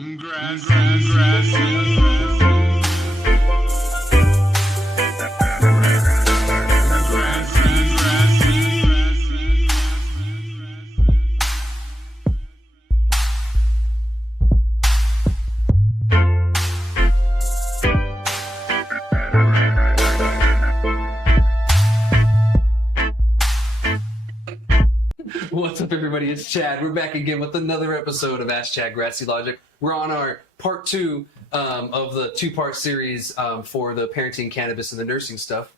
What's up, everybody? It's Chad. We're back again with another episode of Ask Chad Grassy Logic. We're on our part 2 of the 2-part series for the parenting, cannabis, and the nursing stuff,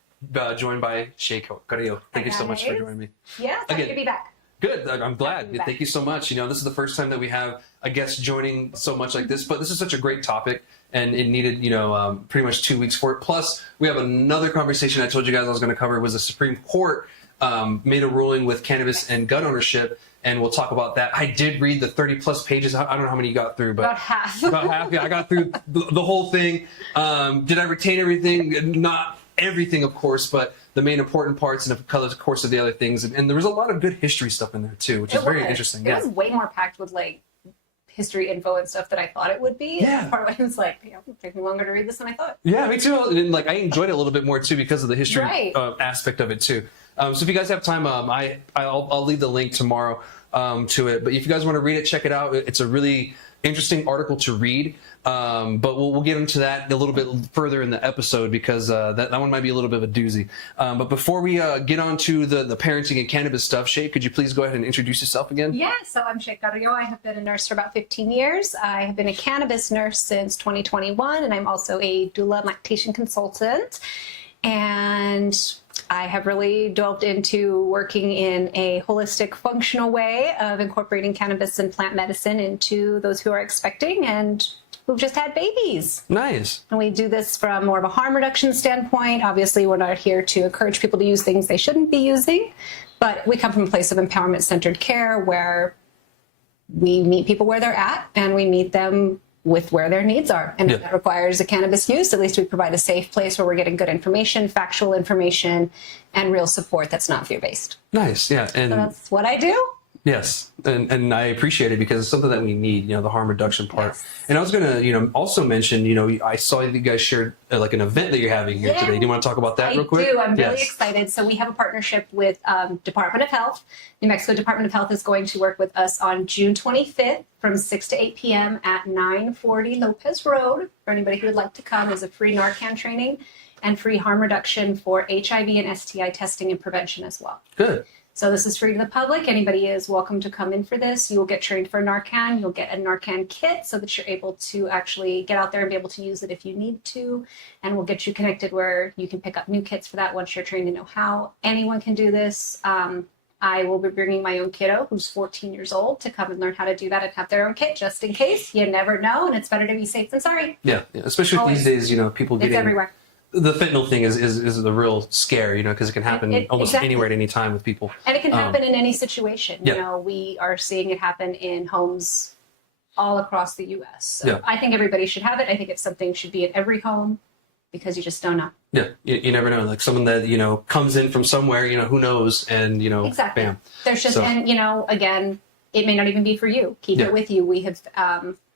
joined by Shay Carrillo. Thank you so much for joining me. Yeah, it's happy to be back. Good. I'm glad. Thank you so much. You know, this is the first time that we have a guest joining so much like this, but this is such a great topic, and it needed, pretty much 2 weeks for it. Plus, we have another conversation I told you guys I was going to cover. Was the Supreme Court made a ruling with cannabis and gun ownership, and we'll talk about that. I did read the 30-plus pages. I don't know how many you got through, but about half. About half. Yeah, I got through the whole thing. Did I retain everything? Not everything, of course, but the main important parts, and of course of the other things. And there was a lot of good history stuff in there too, which is very interesting. It was way more packed with history info and stuff that I thought it would be. Yeah. Part of it was it took me longer to read this than I thought. Yeah, me too. And I enjoyed it a little bit more too because of the history aspect of it too. So if you guys have time, I'll leave the link tomorrow to it. But if you guys want to read it, check it out. It's a really interesting article to read. But we'll get into that a little bit further in the episode because that one might be a little bit of a doozy. But before we get on to the parenting and cannabis stuff, Shay, could you please go ahead and introduce yourself again? Yeah, so I'm Shay Carrillo. I have been a nurse for about 15 years. I have been a cannabis nurse since 2021, and I'm also a doula lactation consultant. And I have really delved into working in a holistic, functional way of incorporating cannabis and plant medicine into those who are expecting and who've just had babies. Nice. And we do this from more of a harm reduction standpoint. Obviously, we're not here to encourage people to use things they shouldn't be using, but we come from a place of empowerment-centered care where we meet people where they're at and we meet them with where their needs are. And if that requires a cannabis use, at least we provide a safe place where we're getting good information, factual information, and real support that's not fear-based. Nice, yeah. And so that's what I do. Yes, and I appreciate it because it's something that we need, the harm reduction part. Yes. And I was going to, also mention, I saw you guys shared an event that you're having here today. Do you want to talk about that real quick? I do. I'm really excited. So we have a partnership with Department of Health. New Mexico Department of Health is going to work with us on June 25th from 6 to 8 p.m. at 940 Lopez Road. For anybody who would like to come, there's a free Narcan training and free harm reduction for HIV and STI testing and prevention as well. Good. So this is free to the public. Anybody is welcome to come in for this. You will get trained for Narcan. You'll get a Narcan kit so that you're able to actually get out there and be able to use it if you need to. And we'll get you connected where you can pick up new kits for that once you're trained to know how. Anyone can do this. I will be bringing my own kiddo, who's 14 years old, to come and learn how to do that and have their own kit just in case. You never know, and it's better to be safe than sorry. Yeah, especially these days, people getting... It's everywhere. The fentanyl thing is the real scare, because it can happen almost anywhere at any time with people. And it can happen in any situation. We are seeing it happen in homes all across the U.S. So I think everybody should have it. I think it's something should be in every home because you just don't know. Yeah, you never know. Like someone that, comes in from somewhere, who knows, and, exactly. Bam. There's just, and, again, it may not even be for you. Keep it with you. We have...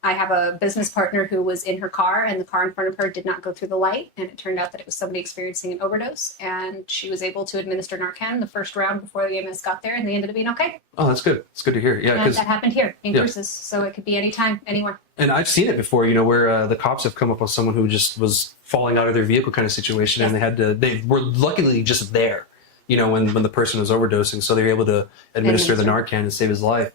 I have a business partner who was in her car and the car in front of her did not go through the light. And it turned out that it was somebody experiencing an overdose. And she was able to administer Narcan the first round before the EMS got there, and they ended up being okay. Oh, that's good. It's good to hear. Yeah, and that happened here in Cruces. So it could be anytime, anywhere. And I've seen it before, where the cops have come up with someone who just was falling out of their vehicle kind of situation. And they were luckily just there, when the person was overdosing. So they were able to administer the Narcan and save his life.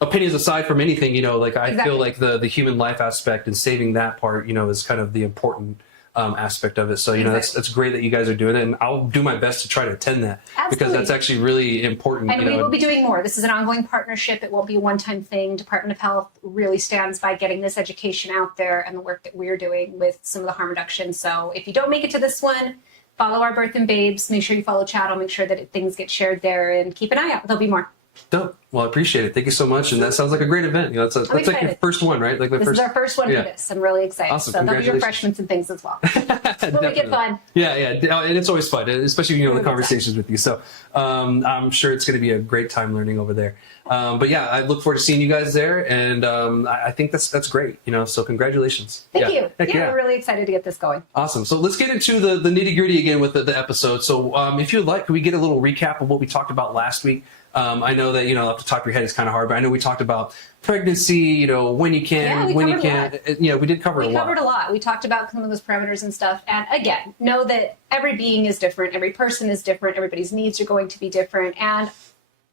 Opinions aside from anything, I feel like the human life aspect and saving that part, is kind of the important aspect of it. So, that's great that you guys are doing it. And I'll do my best to try to attend that. Absolutely. Because that's actually really important. And we will be doing more. This is an ongoing partnership. It won't be a one-time thing. Department of Health really stands by getting this education out there and the work that we're doing with some of the harm reduction. So if you don't make it to this one, follow our Birth and Babes. Make sure you follow Chad. I'll make sure that things get shared there and keep an eye out. There'll be more. Dope. Well, I appreciate it. Thank you so much. And that sounds like a great event. That's like your first one, right? Like this is our first one for this. I'm really excited. Awesome. So there'll be refreshments and things as well. We'll make it fun. Yeah. And it's always fun, especially, the conversations with you. So I'm sure it's going to be a great time learning over there. But yeah, I look forward to seeing you guys there. And I think that's great, so congratulations. Thank you. We're really excited to get this going. Awesome. So let's get into the nitty gritty again with the episode. So if you'd like, could we get a little recap of what we talked about last week? I know that, off the top of your head, it's kind of hard, but I know we talked about pregnancy, when you can, when you can't. We did cover a lot. We covered a lot. We talked about some of those parameters and stuff. And again, know that every being is different. Every person is different. Everybody's needs are going to be different. And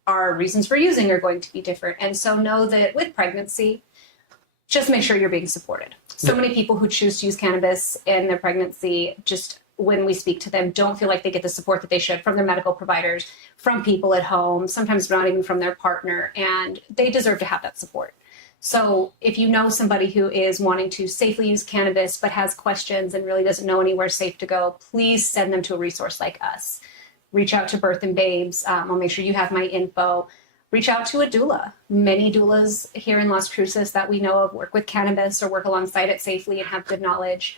our reasons for using are going to be different. And so know that with pregnancy, just make sure you're being supported. So many people who choose to use cannabis in their pregnancy, just when we speak to them, don't feel like they get the support that they should from their medical providers, from people at home, sometimes not even from their partner, and they deserve to have that support. So if you know somebody who is wanting to safely use cannabis but has questions and really doesn't know anywhere safe to go, please send them to a resource like us. Reach out to Birth and Babes. I'll make sure you have my info. Reach out to a doula. Many doulas here in Las Cruces that we know of work with cannabis or work alongside it safely and have good knowledge.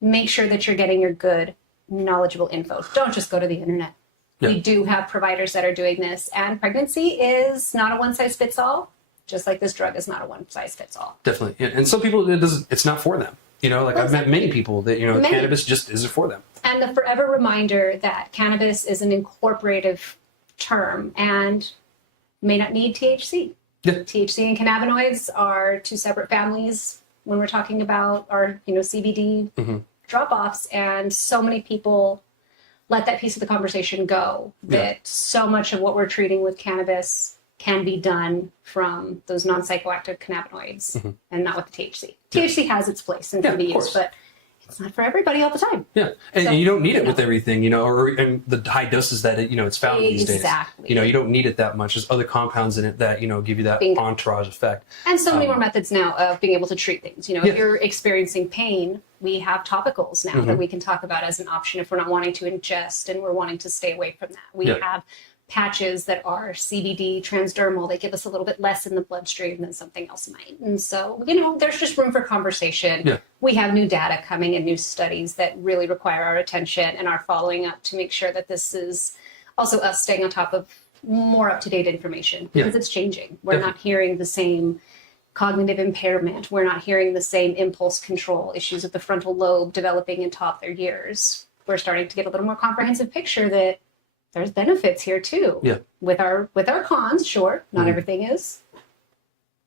Make sure that you're getting your good, knowledgeable info. Don't just go to the internet. Yeah. We do have providers that are doing this, and pregnancy is not a one-size-fits-all, just like this drug is not a one-size-fits-all. Definitely. Yeah. And some people, it's not for them. I've met many people that, cannabis just isn't for them. And the forever reminder that cannabis is an incorporative term and may not need THC. Yeah. THC and cannabinoids are two separate families when we're talking about our, CBD drop-offs, and so many people let that piece of the conversation go, that so much of what we're treating with cannabis can be done from those non-psychoactive cannabinoids and not with the THC. THC has its place and can be used, but it's not for everybody all the time. Yeah, and you don't need it with everything, and the high doses that it's found these days. Exactly. You don't need it that much. There's other compounds in it that give you that entourage effect. And so many more methods now of being able to treat things. If you're experiencing pain, we have topicals now that we can talk about as an option if we're not wanting to ingest and we're wanting to stay away from that. We have patches that are CBD transdermal. They give us a little bit less in the bloodstream than something else might. And so, there's just room for conversation. Yeah. We have new data coming and new studies that really require our attention and our following up to make sure that this is also us staying on top of more up-to-date information because it's changing. We're not hearing the same cognitive impairment. We're not hearing the same impulse control issues with the frontal lobe developing in toddler years. We're starting to get a little more comprehensive picture that there's benefits here too. Yeah. With our cons, sure, not everything is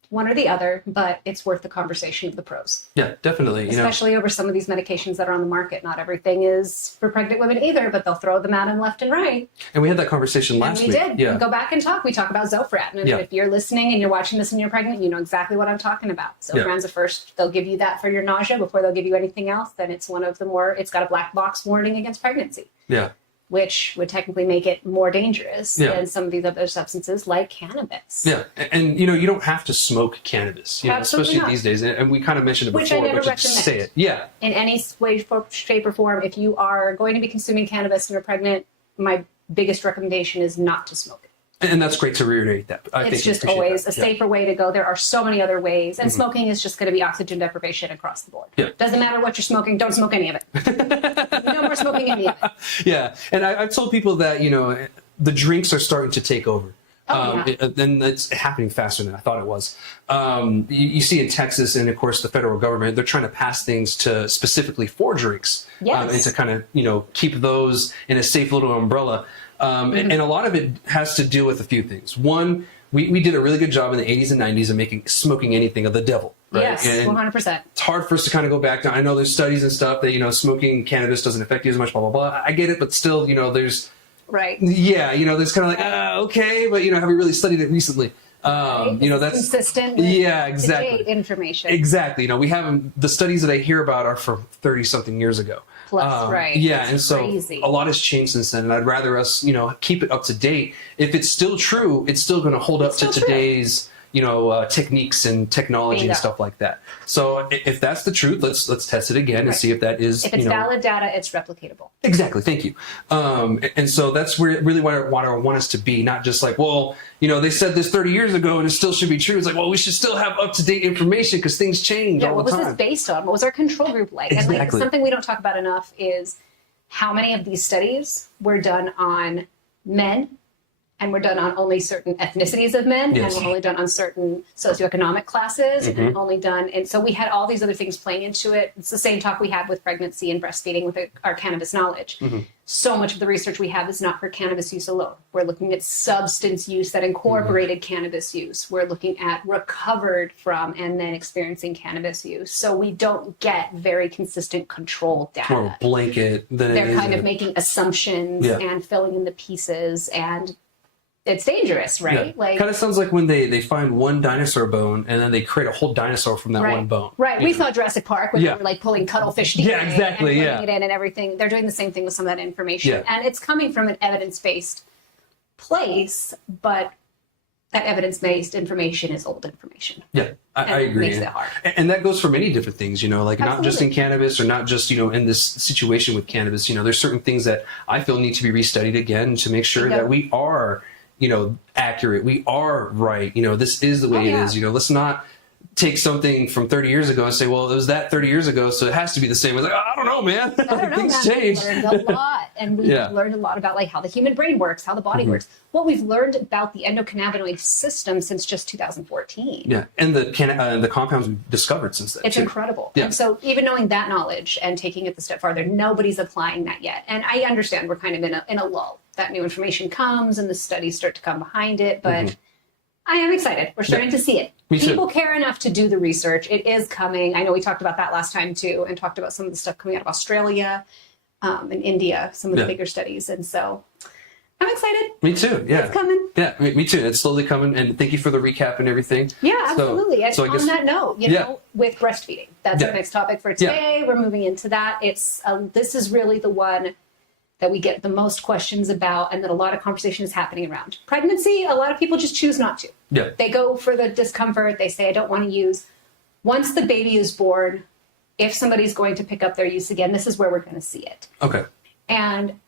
one or the other, but it's worth the conversation of the pros. Yeah, definitely. Especially over some of these medications that are on the market. Not everything is for pregnant women either, but they'll throw them out in left and right. And we had that conversation last week. We did. Yeah. Go back and talk. We talk about Zofran. And if you're listening and you're watching this and you're pregnant, you know exactly what I'm talking about. Zofran's the first. They'll give you that for your nausea before they'll give you anything else. Then it's one of the more, it's got a black box warning against pregnancy. Yeah. Which would technically make it more dangerous than some of these other substances like cannabis. Yeah, and you don't have to smoke cannabis, especially these days. And we kind of mentioned it before, which I never recommend. Say it. Yeah. In any way, shape, or form, if you are going to be consuming cannabis and you're pregnant, my biggest recommendation is not to smoke it. And that's great to reiterate that. It's just always a safer way to go. There are so many other ways. And smoking is just going to be oxygen deprivation across the board. Yeah. Doesn't matter what you're smoking. Don't smoke any of it. No more smoking any of it. Yeah. And I've told people that, the drinks are starting to take over. And it's happening faster than I thought it was. You see in Texas and, of course, the federal government, they're trying to pass things to specifically for drinks. Yes. And to kind of, keep those in a safe little umbrella. And a lot of it has to do with a few things. One, we did a really good job in the 80s and 90s of making smoking anything of the devil. Right? Yes, and 100%. It's hard for us to kind of go back down. I know there's studies and stuff that, smoking cannabis doesn't affect you as much, blah, blah, blah. I get it, but still, there's... Right. Yeah, there's kind of like, okay, but, have we really studied it recently? Right. That's consistent with exactly. Information. Exactly. We haven't, the studies that I hear about are from 30-something years ago. Plus, right. Yeah, and so a lot has changed since then, and I'd rather us, keep it up to date. If it's still true, it's still going to hold up to today's, techniques and technology and stuff like that. So if that's the truth, let's test it again and see if that is. If it's valid data, it's replicatable. Exactly. Thank you. And so that's really what I want us to be, not just like, well, they said this 30 years ago and it still should be true. It's like, well, we should still have up-to-date information because things change all the time. What was this based on? What was our control group like? Exactly. And something we don't talk about enough is how many of these studies were done on men, and we're done on only certain ethnicities of men, and we're only done on certain socioeconomic classes, and only done. And so we had all these other things playing into it. It's the same talk we had with pregnancy and breastfeeding with our cannabis knowledge. So much of the research we have is not for cannabis use alone. We're looking at substance use that incorporated cannabis use. We're looking at recovered from and then experiencing cannabis use. So we don't get very consistent control data. More blanket than They're kind of making assumptions and filling in the pieces, and it's dangerous, right? Yeah. Like, kind of sounds like when they find one dinosaur bone and then they create a whole dinosaur from that one bone. Right. We saw Jurassic Park when they were like pulling cuttlefish DNA and putting it in and everything. They're doing the same thing with some of that information. And it's coming from an evidence-based place, but that evidence-based information is old information. Yeah, I agree. It makes it hard. And that goes for many different things, like not just in cannabis or not just, in this situation with cannabis. There's certain things that I feel need to be restudied again to make sure that we are accurate. We are right. This is the way it is. Let's not take something from 30 years ago and say, well, it was that 30 years ago, so it has to be the same. It's like, I don't know, man. Things change. We've learned a lot. And we've learned a lot about like how the human brain works, how the body works. What we've learned about the endocannabinoid system since just 2014. Yeah. And the compounds we've discovered since then. It's incredible. Yeah. And so even knowing that knowledge and taking it the step farther, nobody's applying that yet. And I understand we're kind of in a lull. That new information comes and the studies start to come behind it, but I am excited. We're starting to see it. People care enough to do the research. It is coming. I know we talked about that last time too, and talked about some of the stuff coming out of Australia and India, some of the bigger studies. And so I'm excited. Me too. Yeah. It's coming. Yeah, me too. It's slowly coming. And thank you for the recap and everything. Yeah, absolutely. And on that note, with breastfeeding, that's our next topic for today. We're moving into that. This is really the one that we get the most questions about and that a lot of conversation is happening around. Pregnancy, a lot of people just choose not to. Yeah. They go for the discomfort. They say, I don't want to use. Once the baby is born, if somebody's going to pick up their use again, this is where we're going to see it. Okay. And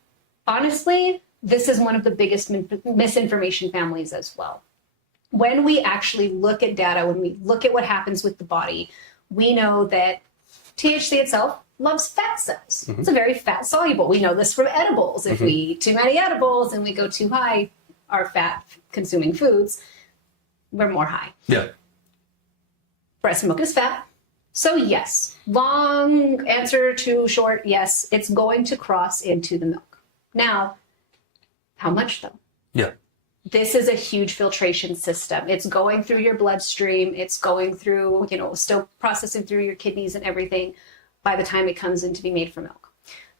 honestly, this is one of the biggest misinformation families as well. When we actually look at data, when we look at what happens with the body, we know that THC itself loves fat cells. It's a very fat soluble. We know this from edibles. If we eat too many edibles and we go too high, our fat consuming foods, we're more high. Yeah. Breast milk is fat. So yes, long answer to short, yes, it's going to cross into the milk. Now, how much though? Yeah. This is a huge filtration system. It's going through your bloodstream. It's going through, still processing through your kidneys and everything by the time it comes in to be made for milk.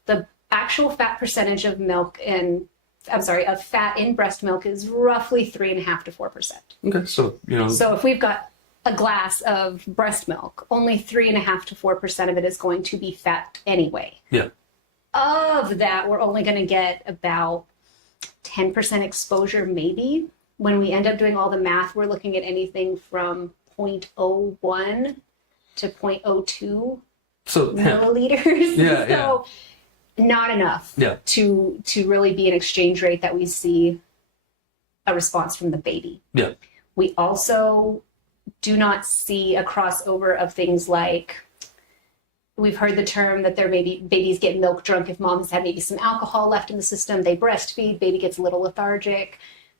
The actual fat percentage of of fat in breast milk is roughly 3.5% to 4%. Okay, so, So if we've got a glass of breast milk, only 3.5% to 4% of it is going to be fat anyway. Yeah. Of that, we're only going to get about 10% exposure maybe. When we end up doing all the math, we're looking at anything from 0.01 to 0.02 milliliters. So not enough to really be an exchange rate that we see a response from the baby. Yeah. We also do not see a crossover of things like, we've heard the term that there may be babies get milk drunk if mom has had maybe some alcohol left in the system. They breastfeed, baby gets a little lethargic.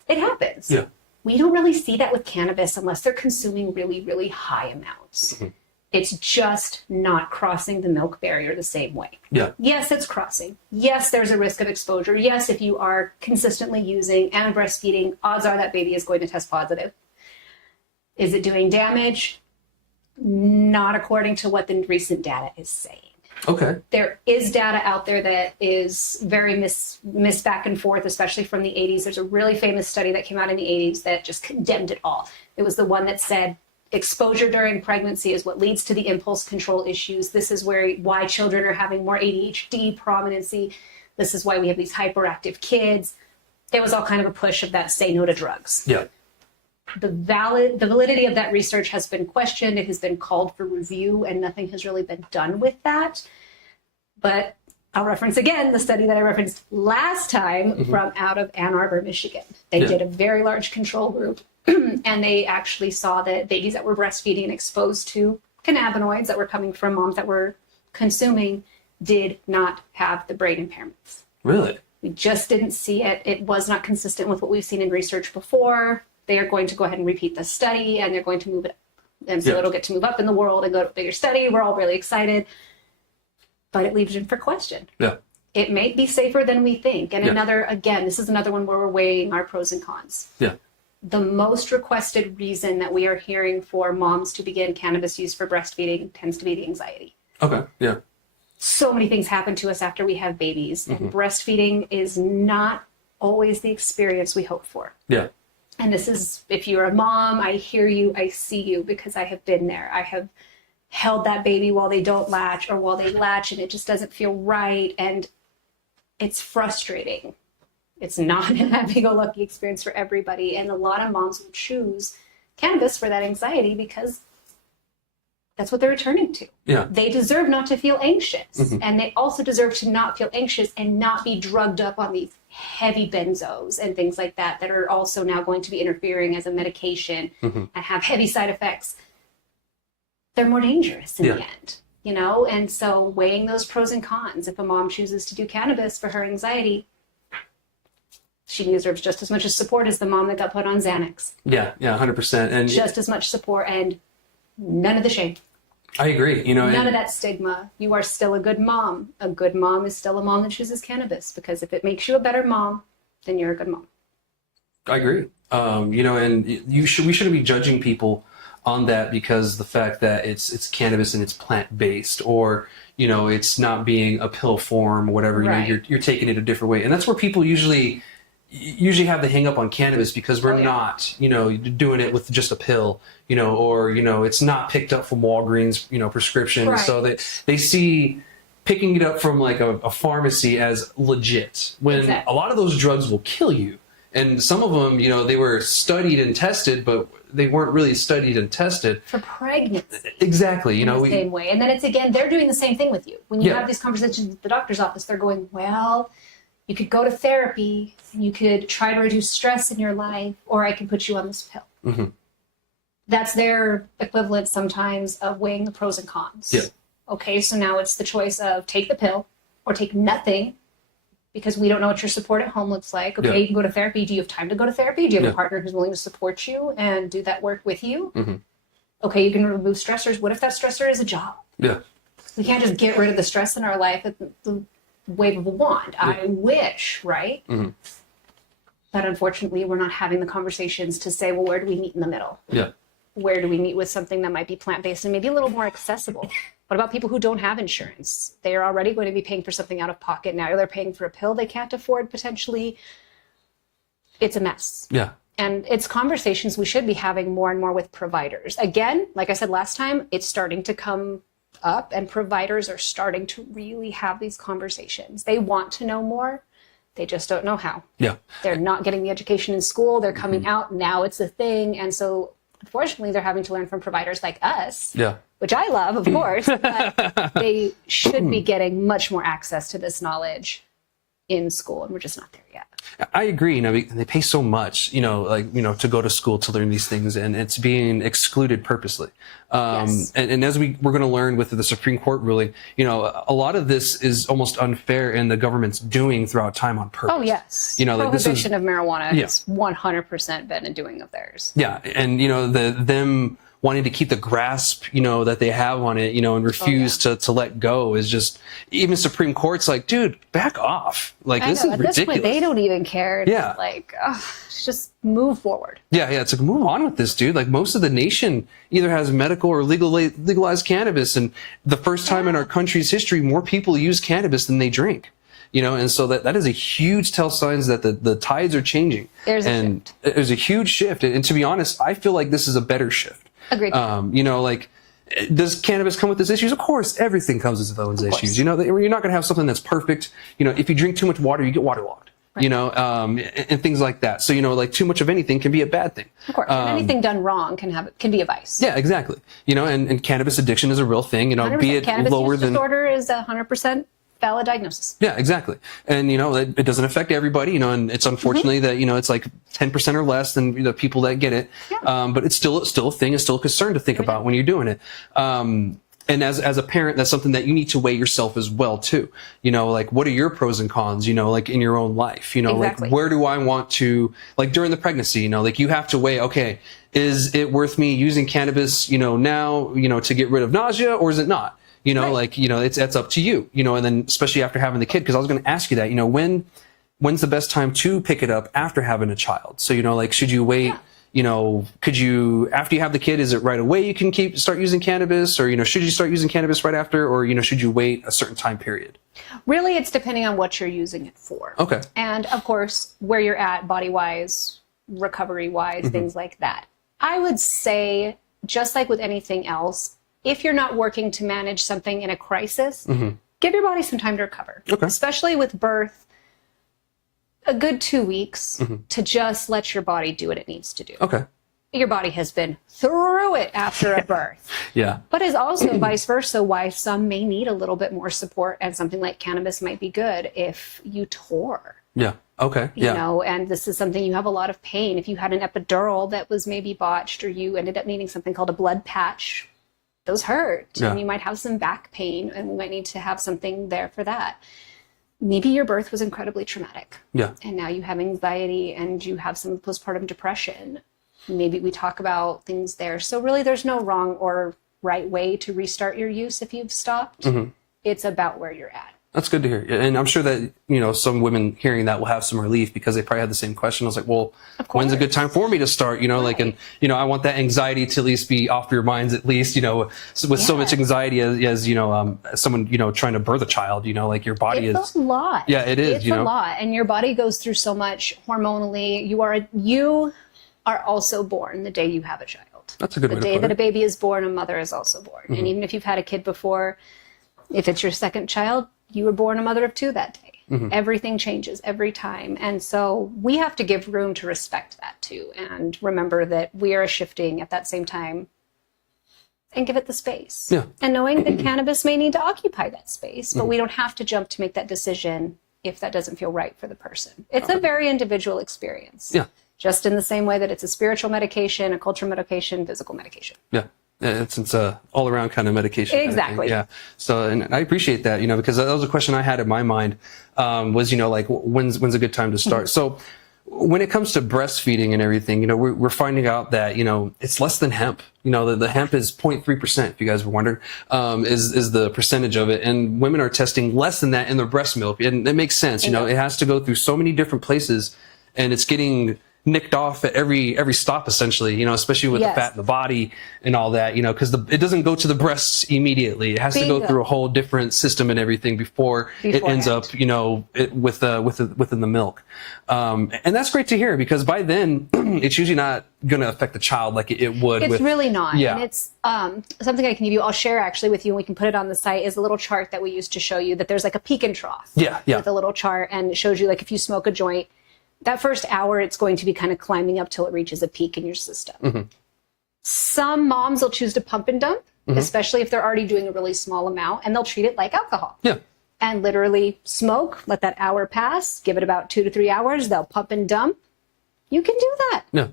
It happens. Yeah. We don't really see that with cannabis unless they're consuming really, really high amounts. It's just not crossing the milk barrier the same way. Yeah. Yes, it's crossing. Yes, there's a risk of exposure. Yes, if you are consistently using and breastfeeding, odds are that baby is going to test positive. Is it doing damage? Not according to what the recent data is saying. Okay. There is data out there that is very miss back and forth, especially from the 80s. There's a really famous study that came out in the 80s that just condemned it all. It was the one that said exposure during pregnancy is what leads to the impulse control issues. This is why children are having more ADHD prominency. This is why we have these hyperactive kids. There was all kind of a push of that say no to drugs. Yeah. the validity of that research has been questioned. It has been called for review, and nothing has really been done with that. But I'll reference again the study that I referenced last time from out of Ann Arbor, Michigan. They did a very large control group, and they actually saw that babies that were breastfeeding and exposed to cannabinoids that were coming from moms that were consuming did not have the brain impairments. Really? We just didn't see it. It was not consistent with what we've seen in research before. They are going to go ahead and repeat the study, and they're going to move it up. And so it'll get to move up in the world and go to a bigger study. We're all really excited. But it leaves room for question. Yeah. It may be safer than we think. And this is another one where we're weighing our pros and cons. Yeah. The most requested reason that we are hearing for moms to begin cannabis use for breastfeeding tends to be the anxiety. Okay. Yeah. So many things happen to us after we have babies, and breastfeeding is not always the experience we hope for. Yeah. And this is, if you're a mom, I hear you, I see you, because I have been there. I have held that baby while they don't latch, or while they latch and it just doesn't feel right. And it's frustrating. It's not a happy-go-lucky experience for everybody. And a lot of moms will choose cannabis for that anxiety because that's what they're returning to. Yeah. They deserve not to feel anxious. And they also deserve to not feel anxious and not be drugged up on these heavy benzos and things like that that are also now going to be interfering as a medication and have heavy side effects. They're more dangerous in the end, you know? And so weighing those pros and cons, if a mom chooses to do cannabis for her anxiety, she deserves just as much support as the mom that got put on Xanax. Yeah, 100%. And just as much support, and none of the shame. I agree. You know, none of that stigma. You are still a good mom. A good mom is still a mom that chooses cannabis, because if it makes you a better mom, then you're a good mom. I agree. You know, and we shouldn't be judging people on that because the fact that it's cannabis and it's plant-based, or, you know, it's not being a pill form or whatever, you know, you're taking it a different way. And that's where people usually have the hang up on cannabis, because we're not, you know, doing it with just a pill, you know, or, you know, it's not picked up from Walgreens, you know, prescription. So they see picking it up from like a pharmacy as legit, when a lot of those drugs will kill you. And some of them, you know, they were studied and tested, but they weren't really studied and tested for pregnancy. Exactly. You know, the same way. And then it's, again, they're doing the same thing with you. When you have these conversations with the doctor's office, they're going, well, you could go to therapy and you could try to reduce stress in your life, or I can put you on this pill. That's their equivalent sometimes of weighing the pros and cons. Okay, so now it's the choice of take the pill or take nothing, because we don't know what your support at home looks like. Okay, you can go to therapy. Do you have time to go to therapy? Do you have a partner who's willing to support you and do that work with you? Okay, you can remove stressors. What if that stressor is a job? We can't just get rid of the stress in our life at the wave of a wand. I wish, right? But unfortunately, we're not having the conversations to say, well, where do we meet in the middle? Where do we meet with something that might be plant-based and maybe a little more accessible? What about people who don't have insurance? They are already going to be paying for something out of pocket. Now they're paying for a pill they can't afford, potentially. It's a mess. And it's conversations we should be having more and more with providers. Again, like I said last time, it's starting to come up, and providers are starting to really have these conversations. They want to know more. They just don't know how. They're not getting the education in school. They're coming out. Now it's a thing. And so unfortunately, they're having to learn from providers like us, which I love, of course, but they should be getting much more access to this knowledge in school, and we're just not there yet. I agree. You know, they pay so much, you know, like, you know, to go to school to learn these things, and it's being excluded purposely. And as we're going to learn with the Supreme Court ruling, you know, a lot of this is almost unfair, and the government's doing throughout time on purpose. Oh, yes. You know, like prohibition of marijuana has 100% been a doing of theirs. And, you know, them wanting to keep the grasp, you know, that they have on it, you know, and refuse to let go is just, even Supreme Court's like, dude, back off. Like, this is ridiculous. At this point, they don't even care. It's like, just move forward. It's like, move on with this, dude. Like, most of the nation either has medical or legalized cannabis, and the first time in our country's history, more people use cannabis than they drink. You know, and so that is a huge tell signs that the tides are changing. There's a huge shift. And to be honest, I feel like this is a better shift. Agreed. You know, like, does cannabis come with its issues? Of course, everything comes with those issues. You know, you're not going to have something that's perfect. You know, if you drink too much water, you get waterlogged. you know, and things like that. So, you know, like too much of anything can be a bad thing. Of course, and anything done wrong can be a vice. Yeah, exactly. You know, and cannabis addiction is a real thing, you know, 100%. be it cannabis lower use than... disorder is 100% valid diagnosis. Yeah, exactly. And, you know, it doesn't affect everybody, you know, and it's unfortunately that, you know, it's like 10% or less than the people that get it. Yeah. But it's still a thing, it's still a concern to think about when you're doing it. And as a parent, that's something that you need to weigh yourself as well, too. You know, like, what are your pros and cons, you know, like in your own life, you know, exactly. like, where do I want to, like during the pregnancy, you know, like you have to weigh, okay, is it worth me using cannabis, you know, now, you know, to get rid of nausea, or is it not? You know, like, you know, that's up to you, you know, and then especially after having the kid, because I was going to ask you that, you know, when's the best time to pick it up after having a child? So, you know, like, should you wait, you know, could you, after you have the kid, is it right away you can start using cannabis, or, you know, should you start using cannabis right after, or, you know, should you wait a certain time period? Really, it's depending on what you're using it for. Okay. And of course, where you're at body-wise, recovery-wise, things like that. I would say, just like with anything else, if you're not working to manage something in a crisis, give your body some time to recover. Okay. Especially with birth, a good 2 weeks to just let your body do what it needs to do. Okay. Your body has been through it after a birth. Yeah. But it's also vice versa, why some may need a little bit more support, and something like cannabis might be good if you tore. Yeah. Okay. You know, and this is something you have a lot of pain. If you had an epidural that was maybe botched, or you ended up needing something called a blood patch, those hurt, and you might have some back pain, and we might need to have something there for that. Maybe your birth was incredibly traumatic. Yeah. And now you have anxiety and you have some postpartum depression. Maybe we talk about things there. So really there's no wrong or right way to restart your use if you've stopped. It's about where you're at. That's good to hear. And I'm sure that, you know, some women hearing that will have some relief, because they probably had the same question. I was like, well, when's a good time for me to start? You know, like, and, you know, I want that anxiety to at least be off your minds, at least, you know, with so much anxiety as, you know, someone, you know, trying to birth a child, you know, like your body it's a lot. Yeah, it is. It's a lot. And your body goes through so much hormonally. You are also born the day you have a child. That's a good way to put it. The day that a baby is born, a mother is also born. And even if you've had a kid before, if it's your second child, you were born a mother of two that day. Everything changes every time. And so we have to give room to respect that too. And remember that we are shifting at that same time, and give it the space. Yeah. And knowing that cannabis may need to occupy that space, but we don't have to jump to make that decision if that doesn't feel right for the person. It's a very individual experience. Yeah. Just in the same way that it's a spiritual medication, a cultural medication, physical medication. Yeah. It's a all around kind of medication. Exactly. Yeah. So, and I appreciate that, you know, because that was a question I had in my mind, was, you know, like, when's a good time to start? So when it comes to breastfeeding and everything, you know, we're finding out that, you know, it's less than hemp. You know, the hemp is 0.3%, if you guys were wondering, is the percentage of it. And women are testing less than that in their breast milk. And it makes sense. You know, it has to go through so many different places, and it's getting nicked off at every stop, essentially, you know, especially with the fat in the body and all that, you know, because it doesn't go to the breasts immediately. It has to go through a whole different system and everything before it ends up, you know, within the milk. And that's great to hear, because by then it's usually not going to affect the child like it would. It's really not. Yeah. And it's something I can give you, I'll share actually with you, and we can put it on the site, is a little chart that we use to show you that there's like a peak and trough. Yeah. With a little chart, and it shows you, like, if you smoke a joint, that first hour, it's going to be kind of climbing up till it reaches a peak in your system. Some moms will choose to pump and dump, especially if they're already doing a really small amount, and they'll treat it like alcohol. Yeah. And literally smoke, let that hour pass, give it about 2 to 3 hours, they'll pump and dump. You can do that. Yeah.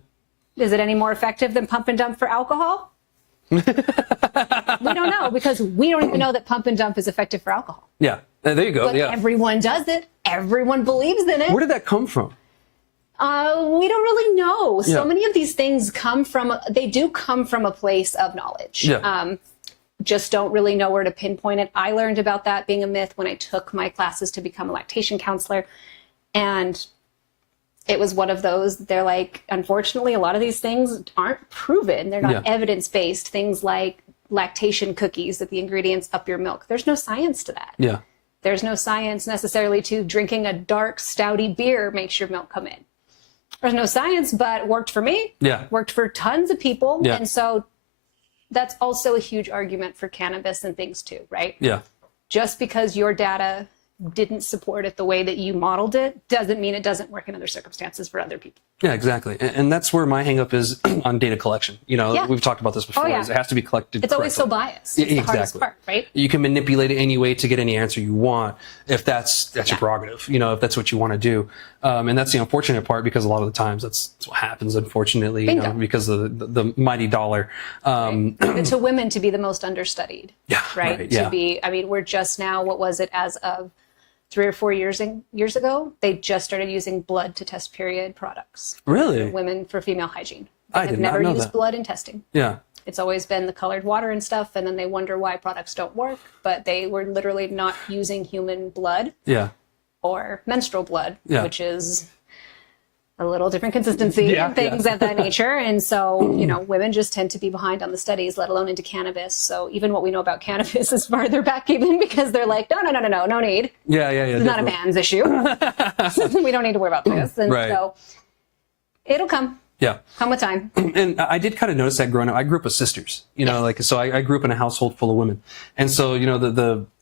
Is it any more effective than pump and dump for alcohol? We don't know, because we don't even know that pump and dump is effective for alcohol. Yeah. There you go. But everyone does it. Everyone believes in it. Where did that come from? We don't really know. So many of these things come from a place of knowledge. Yeah. Just don't really know where to pinpoint it. I learned about that being a myth when I took my classes to become a lactation counselor. And it was one of those, they're like, unfortunately, a lot of these things aren't proven. They're not evidence-based. Things like lactation cookies, that the ingredients up your milk. There's no science to that. Yeah. There's no science necessarily to drinking a dark, stouty beer makes your milk come in. There's no science, but worked for me. Yeah. Worked for tons of people. Yeah. And so that's also a huge argument for cannabis and things too, right? Yeah. Just because your data didn't support it the way that you modeled it doesn't mean it doesn't work in other circumstances for other people. Yeah, exactly. And that's where my hang up is on data collection. We've talked about this before. It has to be collected It's always so biased. It's the hardest part, right? You can manipulate it any way to get any answer you want if that's your prerogative, if that's what you want to do. And that's the unfortunate part, because a lot of the times that's what happens, unfortunately, because of the mighty dollar. And to women to be the most understudied. To be, we're just now, what was it, as of 3 or 4 years ago, they just started using blood to test period products. Really? For women, for female hygiene. I did not know that. Never used blood in testing. Yeah. It's always been the colored water and stuff, and then they wonder why products don't work, but they were literally not using human blood. Yeah. Or menstrual blood, which is a little different consistency and things of that nature. And so, women just tend to be behind on the studies, let alone into cannabis. So even what we know about cannabis is farther back, even, because they're like, no need. Yeah. It's not a man's issue. We don't need to worry about this. And so it'll come. Yeah. Come with time. And I did kind of notice that growing up. I grew up with sisters, so I grew up in a household full of women. And so,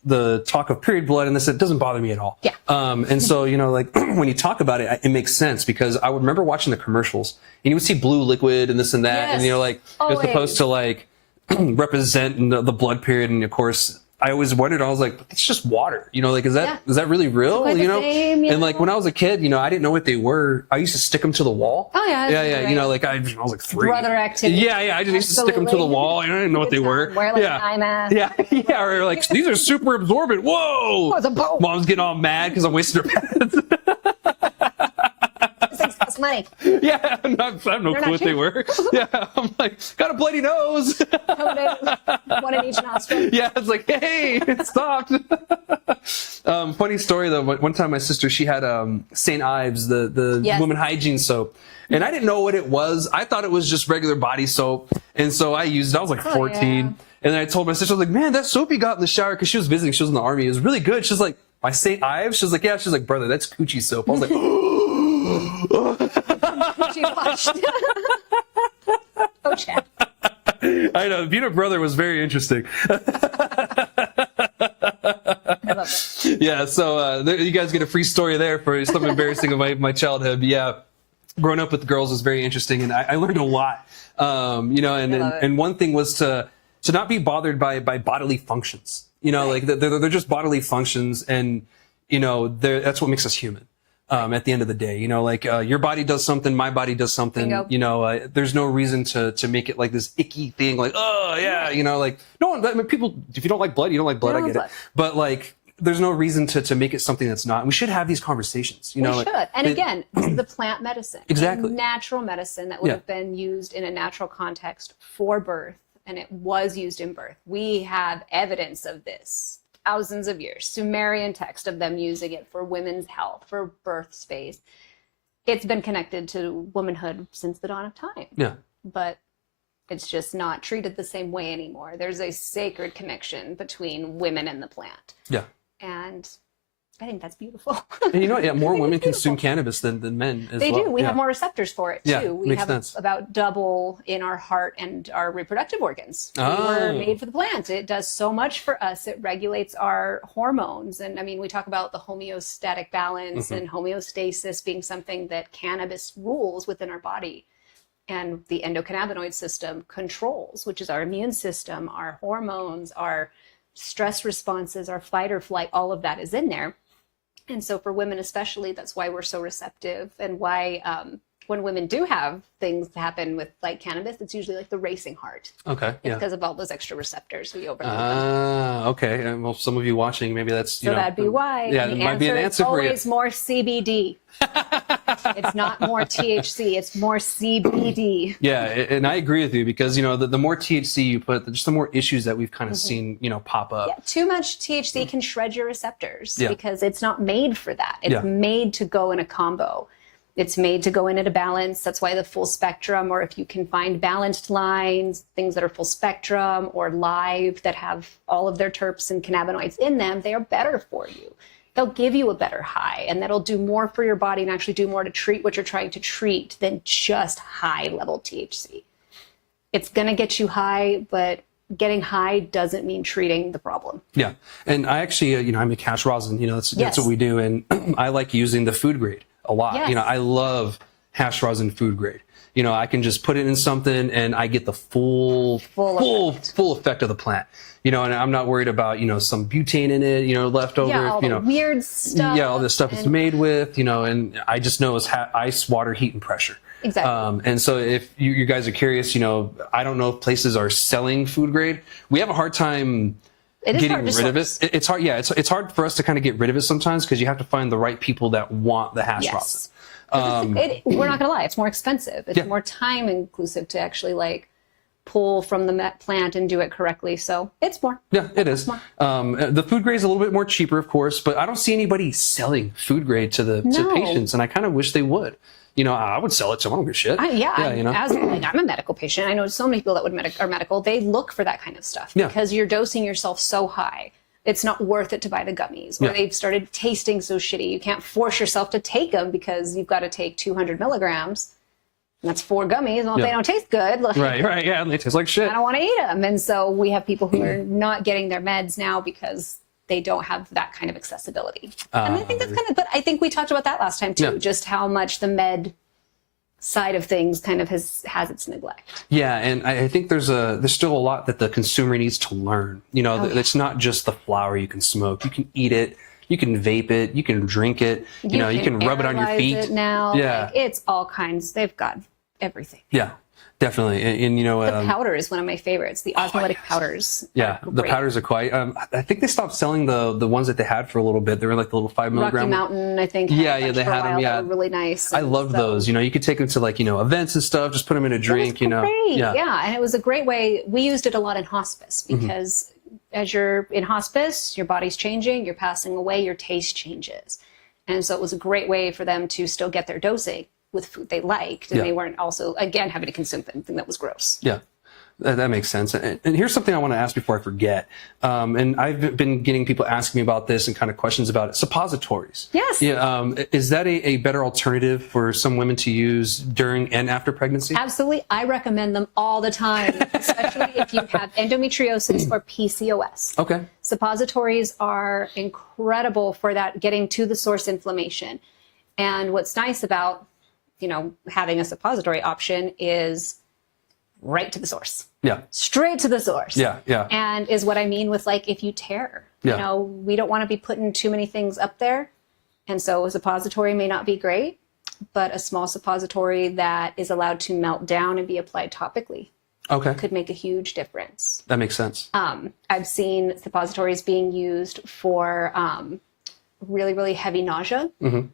the talk of period blood and this, it doesn't bother me at all. Yeah. And so, when you talk about it, it makes sense, because I would remember watching the commercials and you would see blue liquid and this and that. And it was supposed to represent the blood period. And of course, I always wondered, I was like, it's just water, is that really real? And when I was a kid, I didn't know what they were. I used to stick them to the wall. Oh yeah. Yeah. Right. I was like 3. Brother activity. Yeah. I just used to stick them to the wall. I didn't know what they were. Wear an eye mask. Yeah. Or these are super absorbent. Whoa. It's a boat. Mom's getting all mad because I'm wasting her pads. Money. Yeah, I have no clue what they were. Yeah, I'm like, got a bloody nose. One in each nostril. Yeah, it's like, hey, it stopped. Funny story though. One time my sister, she had St. Ives, the women hygiene soap. And I didn't know what it was. I thought it was just regular body soap. And so I used it. I was like 14. And then I told my sister, I was like, man, that soap you got in the shower, because she was visiting. She was in the army. It was really good. She's like, my St. Ives? She's like, yeah. She's like, brother, that's coochie soap. I was like, she watched. Oh, Chad. I know. Being a brother was very interesting. I love it. Yeah, so you guys get a free story there for something embarrassing of my childhood. But yeah, growing up with girls was very interesting, and I learned a lot. And one thing was to not be bothered by bodily functions. They're just bodily functions, and that's what makes us human. At the end of the day, your body does something, my body does something. There's no reason to make it like this icky thing, like, oh yeah, no one. People, if you don't like blood, you don't like blood. I get it, but there's no reason to make it something that's not. We should have these conversations. We should. And again, this is the plant medicine, exactly, natural medicine that would have been used in a natural context for birth, and it was used in birth. We have evidence of this. Thousands of years, Sumerian text of them using it for women's health, for birth space. It's been connected to womanhood since the dawn of time. Yeah. But it's just not treated the same way anymore. There's a sacred connection between women and the plant. Yeah. And I think that's beautiful. And more women consume cannabis than men as well. They do. We have more receptors for it, too. Yeah, we makes have sense. about double in our heart and our reproductive organs. We were made for the plant. It does so much for us. It regulates our hormones. And we talk about the homeostatic balance and homeostasis being something that cannabis rules within our body. And the endocannabinoid system controls, which is our immune system, our hormones, our stress responses, our fight or flight, all of that is in there. And so for women especially, that's why we're so receptive, and why when women do have things happen with cannabis, it's usually like the racing heart. Okay. It's because of all those extra receptors we overload. Okay. And well, some of you watching, maybe that's, that'd be why. Yeah, it might be an answer for you. It's always more CBD. It's not more THC, it's more CBD. Yeah, and I agree with you, because the more THC you put, just the more issues that we've kind of seen pop up. Yeah, too much THC can shred your receptors because it's not made for that. It's made to go in a combo. It's made to go in at a balance. That's why the full spectrum, or if you can find balanced lines, things that are full spectrum or live that have all of their terps and cannabinoids in them, they are better for you. They'll give you a better high, and that'll do more for your body and actually do more to treat what you're trying to treat than just high level THC. It's going to get you high, but getting high doesn't mean treating the problem. Yeah. And I actually, I make hash rosin, that's what we do. And I like using the food grade a lot. Yes. I love hash rosin food grade. I can just put it in something and I get the full effect of the plant. And I'm not worried about, some butane in it, left over. Yeah, all the weird stuff. Yeah, all the stuff it's made with, and I just know it's ice, water, heat, and pressure. Exactly. And so if you guys are curious, I don't know if places are selling food grade. We have a hard time getting rid of it. It's hard. Yeah, it's hard for us to kind of get rid of it sometimes because you have to find the right people that want the hash rosin. We're not gonna lie, it's more expensive. It's more time inclusive to actually pull from the plant and do it correctly. So it's more. Yeah, it is. The food grade is a little bit more cheaper, of course, but I don't see anybody selling food grade to patients, and I kind of wish they would. I would sell it to them. I don't give a shit. I'm a medical patient. I know so many people that are medical. They look for that kind of stuff because you're dosing yourself so high. It's not worth it to buy the gummies, or they've started tasting so shitty. You can't force yourself to take them because you've got to take 200 milligrams. And that's 4 gummies. Well, if they don't taste good. Right. Yeah, they taste like shit. I don't want to eat them. And so we have people who are not getting their meds now because they don't have that kind of accessibility. And I think that's but I think we talked about that last time too, just how much the med side of things kind of has its neglect. Yeah, and I think there's still a lot that the consumer needs to learn. It's not just the flower you can smoke. You can eat it, you can vape it, you can drink it, you can rub it on your feet. It now. Yeah. It's all kinds. They've got everything. Yeah. Definitely. And the powder is one of my favorites. The osmolytic powders. Yeah, the powders are quite. I think they stopped selling the ones that they had for a little bit. They were like the little 5 milligram. Rocky Mountain, I think. They had them. Yeah, they were really nice. I loved those. You could take them to events and stuff. Just put them in a drink. Great. Yeah, and it was a great way. We used it a lot in hospice because as you're in hospice, your body's changing, you're passing away, your taste changes, and so it was a great way for them to still get their dosing with food they liked, and they weren't also, again, having to consume something that was gross. Yeah, that makes sense. And here's something I want to ask before I forget. And I've been getting people asking me about this and kind of questions about it. Suppositories. Yes. Yeah. Is that a better alternative for some women to use during and after pregnancy? Absolutely. I recommend them all the time, especially if you have endometriosis or PCOS. Okay. Suppositories are incredible for that, getting to the source inflammation. And what's nice about having a suppository option is right to the source. Yeah. Straight to the source. Yeah. And is what I mean with if you tear, we don't want to be putting too many things up there. And so a suppository may not be great, but a small suppository that is allowed to melt down and be applied topically could make a huge difference. That makes sense. I've seen suppositories being used for really, really heavy nausea. Mm-hmm.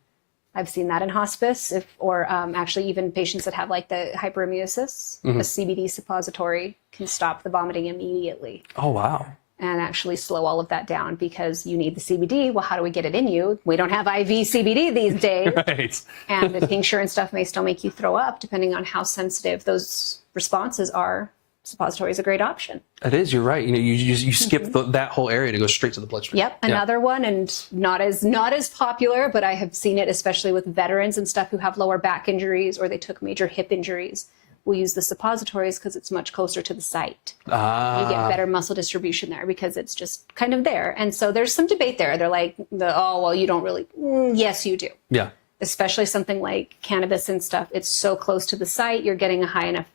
I've seen that in hospice, or actually even patients that have the hyperemesis. A CBD suppository can stop the vomiting immediately. Oh, wow. And actually slow all of that down because you need the CBD. Well, how do we get it in you? We don't have IV CBD these days. Right. And the tincture and stuff may still make you throw up depending on how sensitive those responses are. Suppository is a great option. It is. You're right. You skip that whole area to go straight to the bloodstream. Yep. Another one, and not as popular, but I have seen it especially with veterans and stuff who have lower back injuries or they took major hip injuries. We'll use the suppositories because it's much closer to the site. You get better muscle distribution there because it's just kind of there. And so there's some debate there. They're like, you don't really. Yes, you do. Yeah. Especially something like cannabis and stuff. It's so close to the site. You're getting a high enough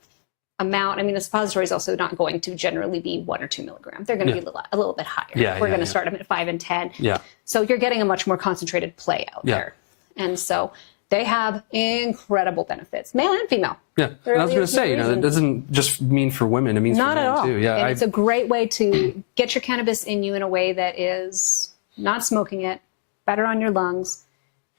amount. I mean, the suppository is also not going to generally be 1 or 2 milligrams. They're going to be a little bit higher. We're going to start them at 5 and 10. Yeah. So you're getting a much more concentrated play out there. And so they have incredible benefits, male and female. Yeah. And I was going to say, it doesn't just mean for women. It means not for men at all. Too. Yeah. And it's a great way to get your cannabis in you in a way that is not smoking it, better on your lungs.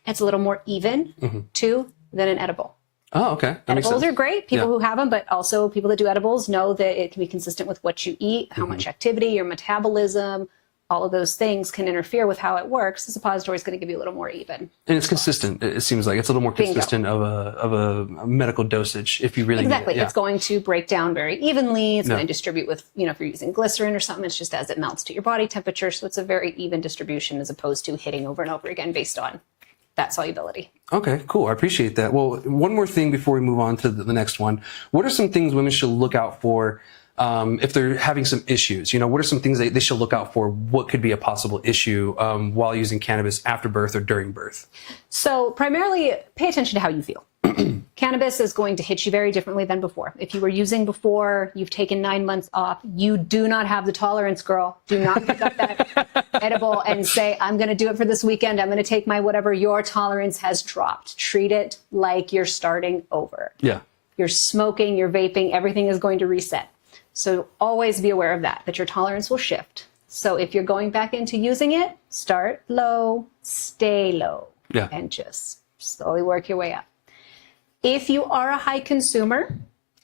It's a little more even too than an edible. Oh, okay. That edibles are great. People who have them, but also people that do edibles know that it can be consistent with what you eat, how much activity, your metabolism, all of those things can interfere with how it works. The suppository is going to give you a little more even. And it's consistent. It seems like it's a little more consistent of a medical dosage if you really exactly. Need it. Yeah. It's going to break down very evenly. It's going to distribute with, if you're using glycerin or something, it's just as it melts to your body temperature. So it's a very even distribution as opposed to hitting over and over again based on that solubility. Okay, cool. I appreciate that. Well, one more thing before we move on to the next one. What are some things women should look out for if they're having some issues, what are some things they should look out for? What could be a possible issue while using cannabis after birth or during birth? So primarily, pay attention to how you feel. Cannabis is going to hit you very differently than before. If you were using before, you've taken 9 months off, you do not have the tolerance, girl. Do not pick up that edible and say, I'm going to do it for this weekend. I'm going to take my whatever. Your tolerance has dropped. Treat it like you're starting over. Yeah. You're smoking, you're vaping, everything is going to reset. So always be aware of that your tolerance will shift. So if you're going back into using it, start low, stay low, and just slowly work your way up. If you are a high consumer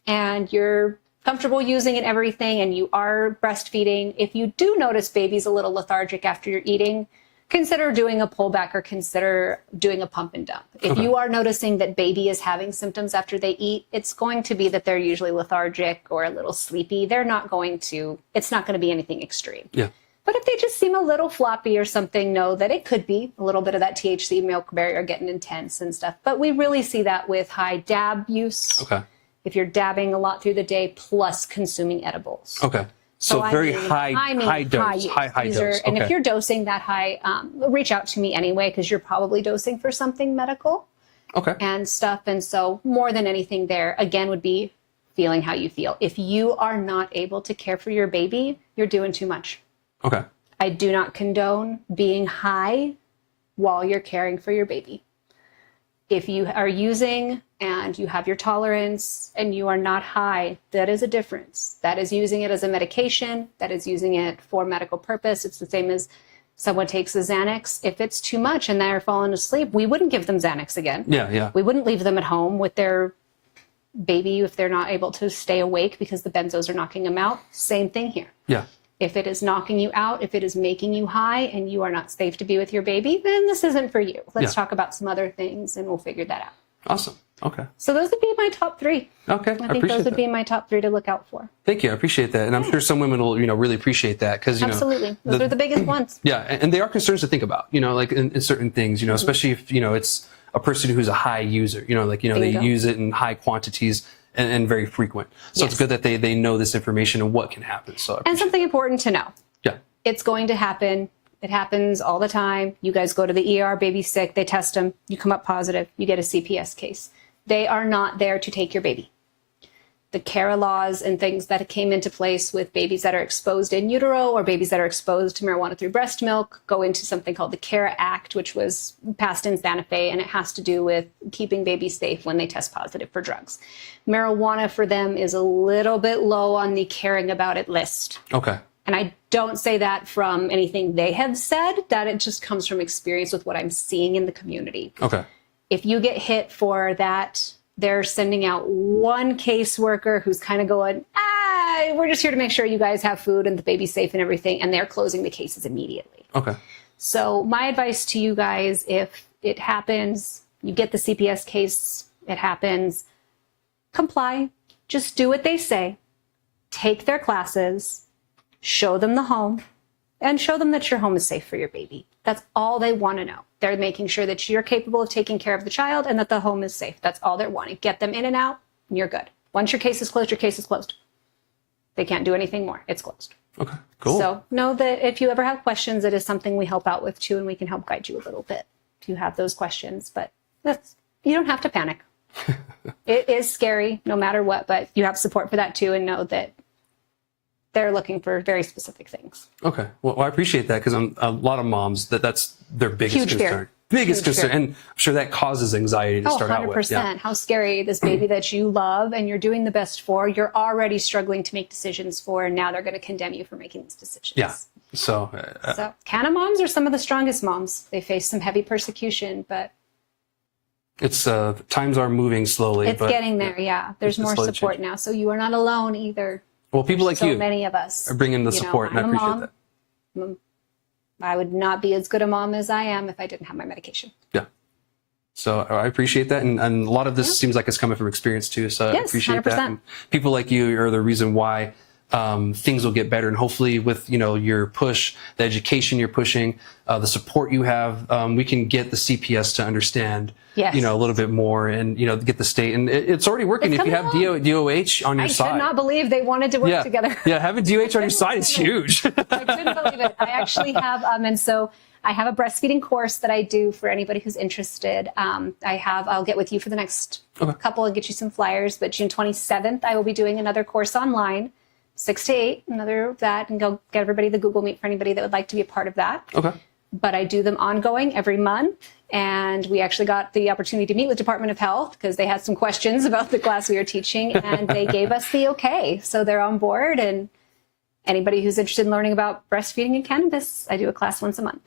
and you're comfortable using it, everything, and you are breastfeeding, if you do notice baby's a little lethargic after you're eating, consider doing a pullback or consider doing a pump and dump. If you are noticing that baby is having symptoms after they eat, it's going to be that they're usually lethargic or a little sleepy. It's not going to be anything extreme. Yeah. But if they just seem a little floppy or something, know that it could be a little bit of that THC milk barrier getting intense and stuff. But we really see that with high dab use. Okay. If you're dabbing a lot through the day plus consuming edibles. Okay. So very high dose. And if you're dosing that high, reach out to me anyway, because you're probably dosing for something medical. Okay. And stuff. And so more than anything there, again, would be feeling how you feel. If you are not able to care for your baby, you're doing too much. Okay. I do not condone being high while you're caring for your baby. If you are using and you have your tolerance and you are not high, that is a difference. That is using it as a medication. That is using it for medical purpose. It's the same as someone takes a Xanax. If it's too much and they're falling asleep, we wouldn't give them Xanax again. Yeah. We wouldn't leave them at home with their baby if they're not able to stay awake because the benzos are knocking them out. Same thing here. Yeah. If it is knocking you out, if it is making you high and you are not safe to be with your baby, then this isn't for you. Let's talk about some other things and we'll figure that out. Awesome. Okay. So those would be my top 3. Okay. I think those would be my top 3 to look out for. Thank you. I appreciate that. And I'm sure some women will, really appreciate that because, Absolutely. Those are the biggest ones. Yeah. And they are concerns to think about, like in certain things, especially if, it's a person who's a high user, they use it in high quantities. And very frequent. So it's good that they know this information and what can happen. So and something important to know. Yeah. It's going to happen. It happens all the time. You guys go to the ER, baby's sick, they test them, you come up positive, you get a CPS case. They are not there to take your baby. The CARA laws and things that came into place with babies that are exposed in utero or babies that are exposed to marijuana through breast milk go into something called the CARA Act, which was passed in Santa Fe, and it has to do with keeping babies safe when they test positive for drugs. Marijuana for them is a little bit low on the caring about it list. Okay. And I don't say that from anything they have said, that it just comes from experience with what I'm seeing in the community. Okay. If you get hit for that, they're sending out one caseworker who's kind of going, we're just here to make sure you guys have food and the baby's safe and everything. And they're closing the cases immediately. Okay. So my advice to you guys, if it happens, you get the CPS case, it happens, comply. Just do what they say. Take their classes, show them the home, and show them that your home is safe for your baby. That's all they want to know. They're making sure that you're capable of taking care of the child and that the home is safe. That's all they're wanting. Get them in and out, and you're good. Once your case is closed, your case is closed. They can't do anything more. It's closed. Okay, cool. So know that if you ever have questions, it is something we help out with too, and we can help guide you a little bit if you have those questions. But you don't have to panic. It is scary no matter what, but you have support for that too, and know that they're looking for very specific things. Okay. Well, I appreciate that because a lot of moms, that's their biggest concern. Fear. Biggest concern. And I'm sure that causes anxiety to start out with. 100%. Yeah. How scary. This baby that you love and you're doing the best for, you're already struggling to make decisions for, and now they're going to condemn you for making these decisions. Yeah. So Canna moms are some of the strongest moms. They face some heavy persecution, but it's times are moving slowly. It's getting there. Yeah. There's more support now. So you are not alone either. Well, people like you, so many of us are bringing the support, and I appreciate that. I would not be as good a mom as I am if I didn't have my medication. Yeah. So I appreciate that. And a lot of this seems like it's coming from experience too. So I appreciate 100%. That. And people like you are the reason why things will get better. And hopefully with, your push, the education you're pushing, the support you have, we can get the CPS to understand, a little bit more and, get the state. And it's already working. If you have DOH on your side. I could not believe they wanted to work together. Yeah, having DOH on your side is huge. I couldn't believe it. I actually have, and so I have a breastfeeding course that I do for anybody who's interested. I'll get with you for the next couple and get you some flyers, but June 27th, I will be doing another course online, 6 to 8, another of that, and go get everybody the Google Meet for anybody that would like to be a part of that. Okay. But I do them ongoing every month. And we actually got the opportunity to meet with Department of Health because they had some questions about the class we are teaching, and they gave us the okay. So they're on board, and anybody who's interested in learning about breastfeeding and cannabis, I do a class once a month.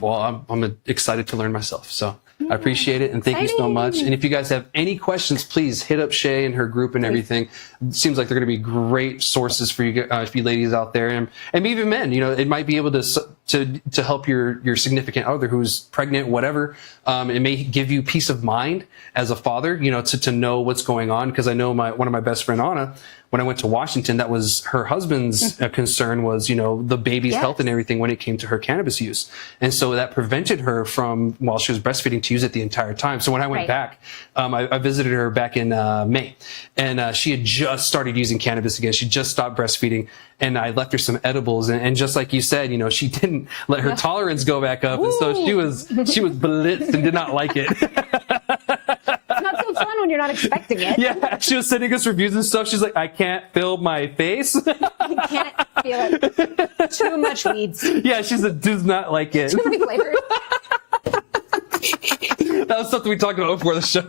Well, I'm excited to learn myself. So I appreciate it. And thank you so much. And if you guys have any questions, please hit up Shay and her group and everything. It seems like they're going to be great sources for you ladies out there. And maybe even men, it might be able to help your significant other who's pregnant, whatever. It may give you peace of mind as a father, to know what's going on. Because I know one of my best friend, Anna, when I went to Washington, that was her husband's concern was, the baby's health and everything when it came to her cannabis use. And so that prevented her from, while she was breastfeeding, to use it the entire time. So when I went back, I visited her back in May, and she had just started using cannabis again. She just stopped breastfeeding. And I left her some edibles, and just like you said, she didn't let her tolerance go back up, and so she was blitzed and did not like it. It's not so fun when you're not expecting it. Yeah, she was sending us reviews and stuff. She's like, I can't feel my face. You can't feel it. Too much weeds. Yeah, she said, does not like it. Too many flavors. That was something we talked about before the show.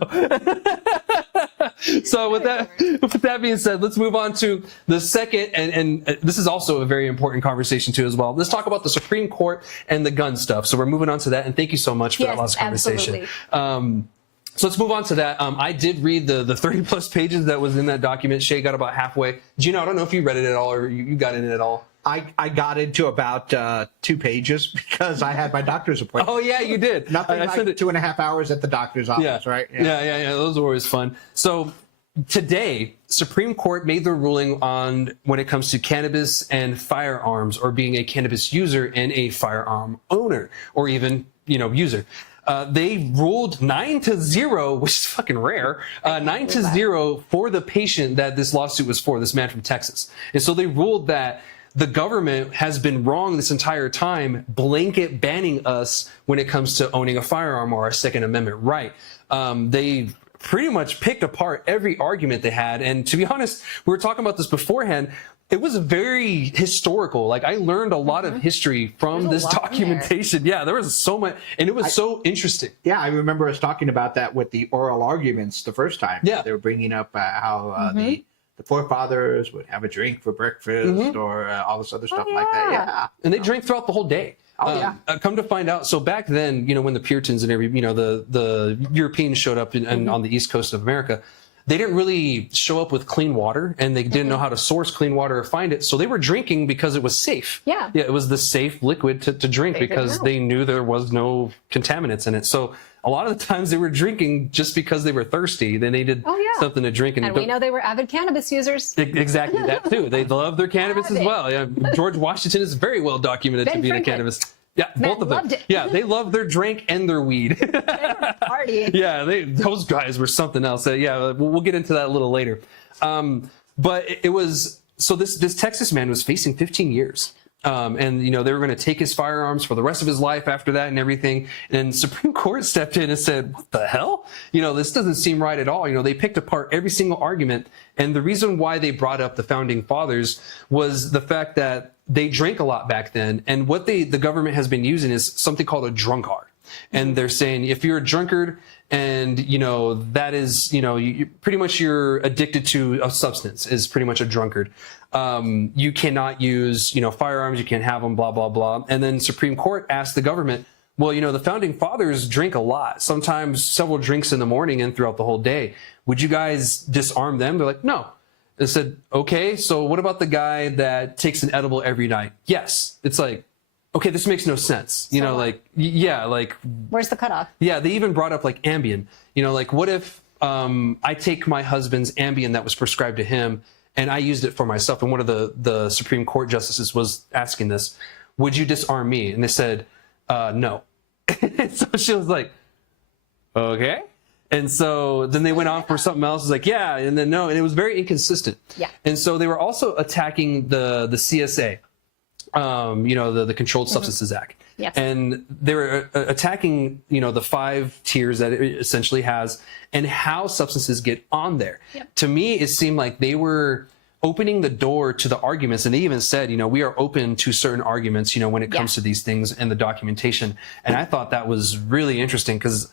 So with that being said, let's move on to the second, and this is also a very important conversation too as well. Let's talk about the Supreme Court and the gun stuff. So we're moving on to that, and thank you so much for that last conversation. So let's move on to that. I did read the 30+ pages that was in that document. Shay got about halfway. Gino, I don't know if you read it at all or you got in it at all. I got into about 2 pages because I had my doctor's appointment. Oh, yeah, you did. Nothing like 2.5 hours at the doctor's office, right? Yeah. Those are always fun. So today, Supreme Court made the ruling on when it comes to cannabis and firearms, or being a cannabis user and a firearm owner, or even, user. They ruled 9-0, which is fucking rare, 9-0 for the patient that this lawsuit was for, this man from Texas. And so they ruled that the government has been wrong this entire time, blanket banning us when it comes to owning a firearm or our Second Amendment right. They pretty much picked apart every argument they had. And to be honest, we were talking about this beforehand. It was very historical. Like, I learned a lot of history from this documentation. Yeah, there was so much, and it was so interesting. Yeah, I remember us talking about that with the oral arguments the first time. Yeah. They were bringing up how the forefathers would have a drink for breakfast or all this other stuff like that. Yeah. And they drank throughout the whole day. Oh, yeah. Come to find out, so back then, when the Puritans and the Europeans showed up on the East Coast of America, they didn't really show up with clean water, and they didn't know how to source clean water or find it. So they were drinking because it was safe. Yeah. Yeah, it was the safe liquid to drink because they knew there was no contaminants in it. So a lot of the times they were drinking just because they were thirsty. They needed something to drink. And we know they were avid cannabis users. Exactly, that too. They love their cannabis as well. Yeah, George Washington is very well documented to be a cannabis. Yeah, both of them. Loved it. Yeah, they loved their drink and their weed. They were partying. Yeah, those guys were something else. Yeah, we'll get into that a little later. But it was, so this Texas man was facing 15 years. And they were going to take his firearms for the rest of his life after that and everything. And Supreme Court stepped in and said, what the hell? This doesn't seem right at all. They picked apart every single argument. And the reason why they brought up the founding fathers was the fact that they drank a lot back then. And what the government has been using is something called a drunkard. And they're saying, if you're a drunkard and, that is, pretty much you're addicted to a substance is pretty much a drunkard. You cannot use, firearms, you can't have them, blah, blah, blah. And then Supreme Court asked the government, well, the founding fathers drink a lot, sometimes several drinks in the morning and throughout the whole day. Would you guys disarm them? They're like, no. They said, okay, so what about the guy that takes an edible every night? Yes. It's like, okay, this makes no sense. Where's the cutoff? Yeah, they even brought up like Ambien. What if I take my husband's Ambien that was prescribed to him, and I used it for myself. And one of the Supreme Court justices was asking this, would you disarm me? And they said, no. So she was like, okay. And so then they went on for something else. It's like, yeah, and then no. And it was very inconsistent. Yeah. And so they were also attacking the CSA, the Controlled Substances Act. Yes. And they were attacking, the 5 tiers that it essentially has and how substances get on there. Yep. To me, it seemed like they were opening the door to the arguments. And they even said, we are open to certain arguments, when it comes to these things and the documentation. And I thought that was really interesting because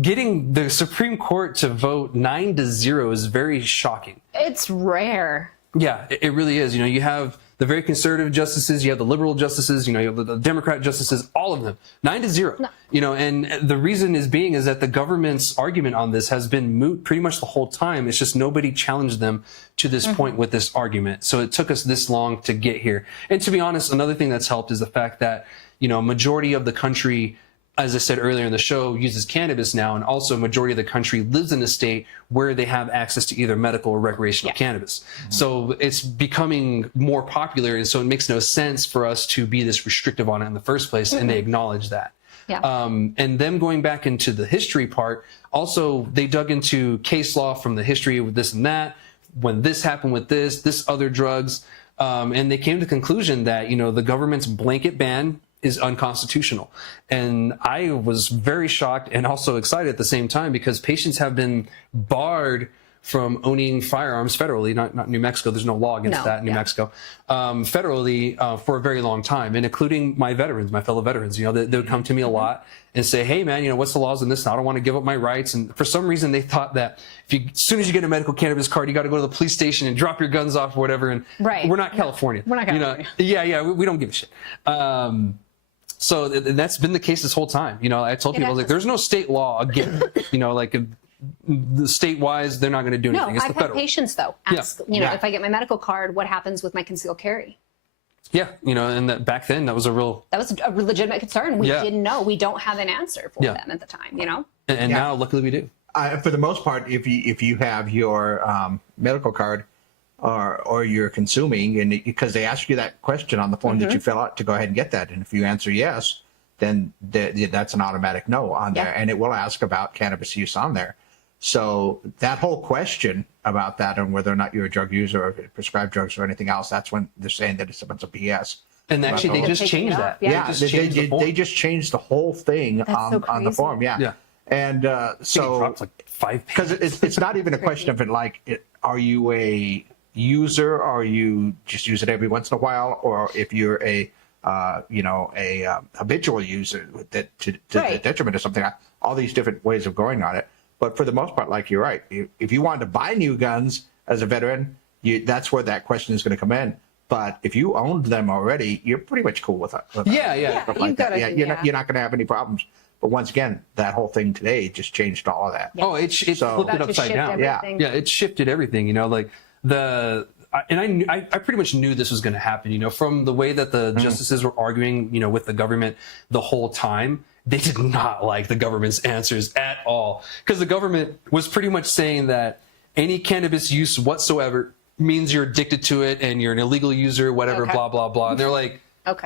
getting the Supreme Court to vote 9-0 is very shocking. It's rare. Yeah, it really is. You have the very conservative justices, you have the liberal justices, you have the Democrat justices, all of them 9-0. No. And the reason is that the government's argument on this has been moot pretty much the whole time. It's just nobody challenged them to this point with this argument. So it took us this long to get here. And to be honest, another thing that's helped is the fact that, majority of the country, as I said earlier in the show, uses cannabis now, and also majority of the country lives in a state where they have access to either medical or recreational cannabis. So it's becoming more popular, and so it makes no sense for us to be this restrictive on it in the first place, and they acknowledge that. Yeah. And then going back into the history part, also they dug into case law from the history with this and that, when this happened with this other drugs, and they came to the conclusion that, the government's blanket ban is unconstitutional. And I was very shocked and also excited at the same time because patients have been barred from owning firearms federally, not New Mexico. There's no law against that in New Mexico, federally for a very long time, and including my fellow veterans. They would come to me a lot and say, hey man, what's the laws on this? And I don't want to give up my rights. And for some reason they thought that as soon as you get a medical cannabis card, you got to go to the police station and drop your guns off or whatever. And we're not California. We're not California. We don't give a shit. So that's been the case this whole time. I told people, there's no state law again, the state-wise, they're not going to do anything. No, it's I've the federal. had patients, though, ask, if I get my medical card, what happens with my concealed carry? Yeah, and that back then, that was a legitimate concern. We didn't know. We don't have an answer for them at the time, And now, luckily, we do. For the most part, if you have your medical card or you're consuming, and because they ask you that question on the form that you fill out to go ahead and get that, and if you answer yes, then that's an automatic no on there, and it will ask about cannabis use on there. So that whole question about that and whether or not you're a drug user or prescribed drugs or anything else, that's when they're saying that it's a bunch of BS. And actually, they just changed that. Yeah, they just changed the whole thing on the form. Yeah. And so dropped like 5 pages. Because it's not even a question of are you a user, or you just use it every once in a while, or if you're a habitual user that to the detriment of something. All these different ways of going on it. But for the most part, like you're right, if you wanted to buy new guns as a veteran, that's where that question is going to come in. But if you owned them already, you're pretty much cool with it. You're not going to have any problems. But once again, that whole thing today just changed all of that. Oh, it flipped it upside down. Yeah, it shifted everything. I pretty much knew this was going to happen. From the way that the justices were arguing, with the government the whole time. They did not like the government's answers at all, because the government was pretty much saying that any cannabis use whatsoever means you're addicted to it and you're an illegal user, whatever, blah, blah, blah. And they're like,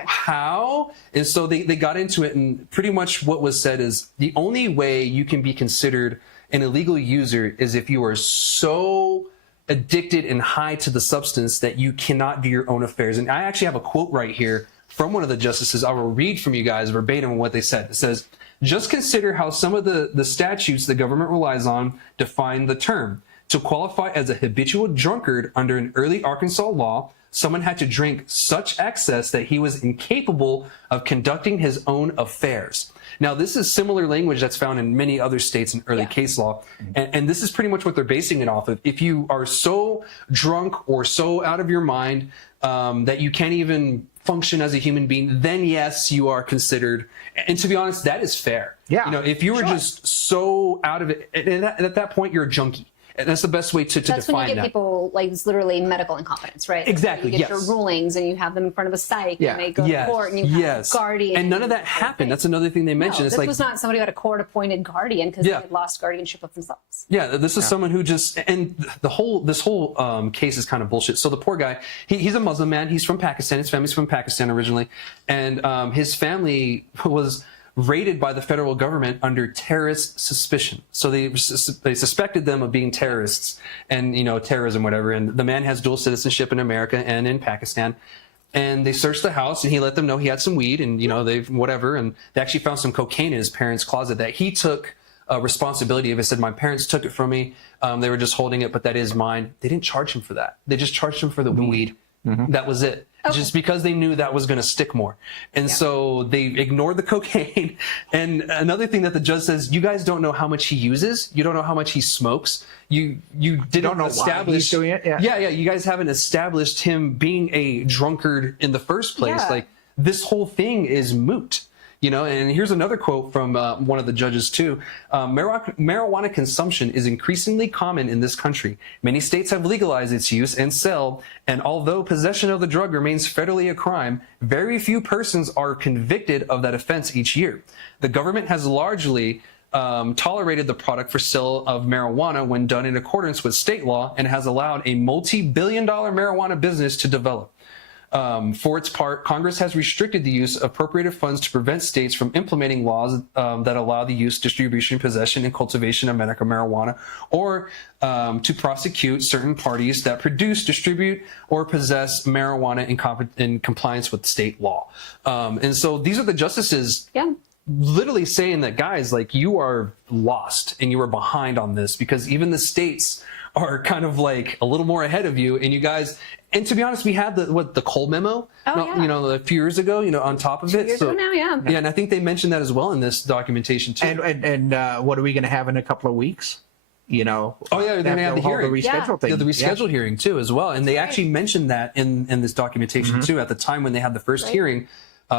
how? And so they got into it, and pretty much what was said is the only way you can be considered an illegal user is if you are so addicted and high to the substance that you cannot do your own affairs. And I actually have a quote right here from one of the justices. I will read from you guys verbatim what they said. It says, just consider how some of the statutes the government relies on define the term. To qualify as a habitual drunkard under an early Arkansas law, someone had to drink such excess that he was incapable of conducting his own affairs. Now, this is similar language that's found in many other states in early case law. And this is pretty much what they're basing it off of. If you are so drunk or so out of your mind that you can't even function as a human being, then yes, you are considered. And to be honest, that is fair. Yeah. If you were just so out of it, and at that point, you're a junkie. And that's the best way to That's define when you get that. people, like, it's literally medical incompetence, right? Exactly, You get yes. your rulings and you have them in front of a psych Yeah. and they go to court and you have a guardian. And none of that happened. That's another thing they mentioned. No, It's this like, was not somebody who had a court-appointed guardian because Yeah. they had lost guardianship of themselves. yeah, this is someone who just, and this whole case is kind of bullshit. So the poor guy, he's a Muslim man. He's from Pakistan. His family's from Pakistan originally. And his family was raided by the federal government under terrorist suspicion. So they suspected them of being terrorists and, terrorism, whatever. And the man has dual citizenship in America and in Pakistan. And they searched the house and he let them know he had some weed and, they've whatever. And they actually found some cocaine in his parents' closet that he took responsibility of. It said, my parents took it from me. They were just holding it, but that is mine. They didn't charge him for that. They just charged him for the weed. Mm-hmm. That was it. Okay. Just because they knew that was going to stick more. And so they ignored the cocaine. And another thing that the judge says, you guys don't know how much he uses. You don't know how much he smokes. You didn't know establish why he's doing it. Yeah. You guys haven't established him being a drunkard in the first place. Yeah. Like, this whole thing is moot. And here's another quote from one of the judges too. Marijuana consumption is increasingly common in this country. Many states have legalized its use and sale, and although possession of the drug remains federally a crime, very few persons are convicted of that offense each year. The government has largely tolerated the product for sale of marijuana when done in accordance with state law and has allowed a multi-billion-dollar marijuana business to develop. For its part, Congress has restricted the use of appropriated funds to prevent states from implementing laws that allow the use, distribution, possession, and cultivation of medical marijuana, or to prosecute certain parties that produce, distribute, or possess marijuana in compliance with state law. And so these are the justices literally saying that, guys, like, you are lost and you are behind on this because even the states are kind of like a little more ahead of you, and you guys. And to be honest, we had the Cole memo, a few years ago, on top of it. 2 years ago now, yeah. Yeah, and I think they mentioned that as well in this documentation too. And what are we going to have in a couple of weeks? Oh yeah, they're going to have the hearing. The rescheduled thing. The rescheduled hearing too, as well. And they actually mentioned that in this documentation too. At the time when they had the first hearing,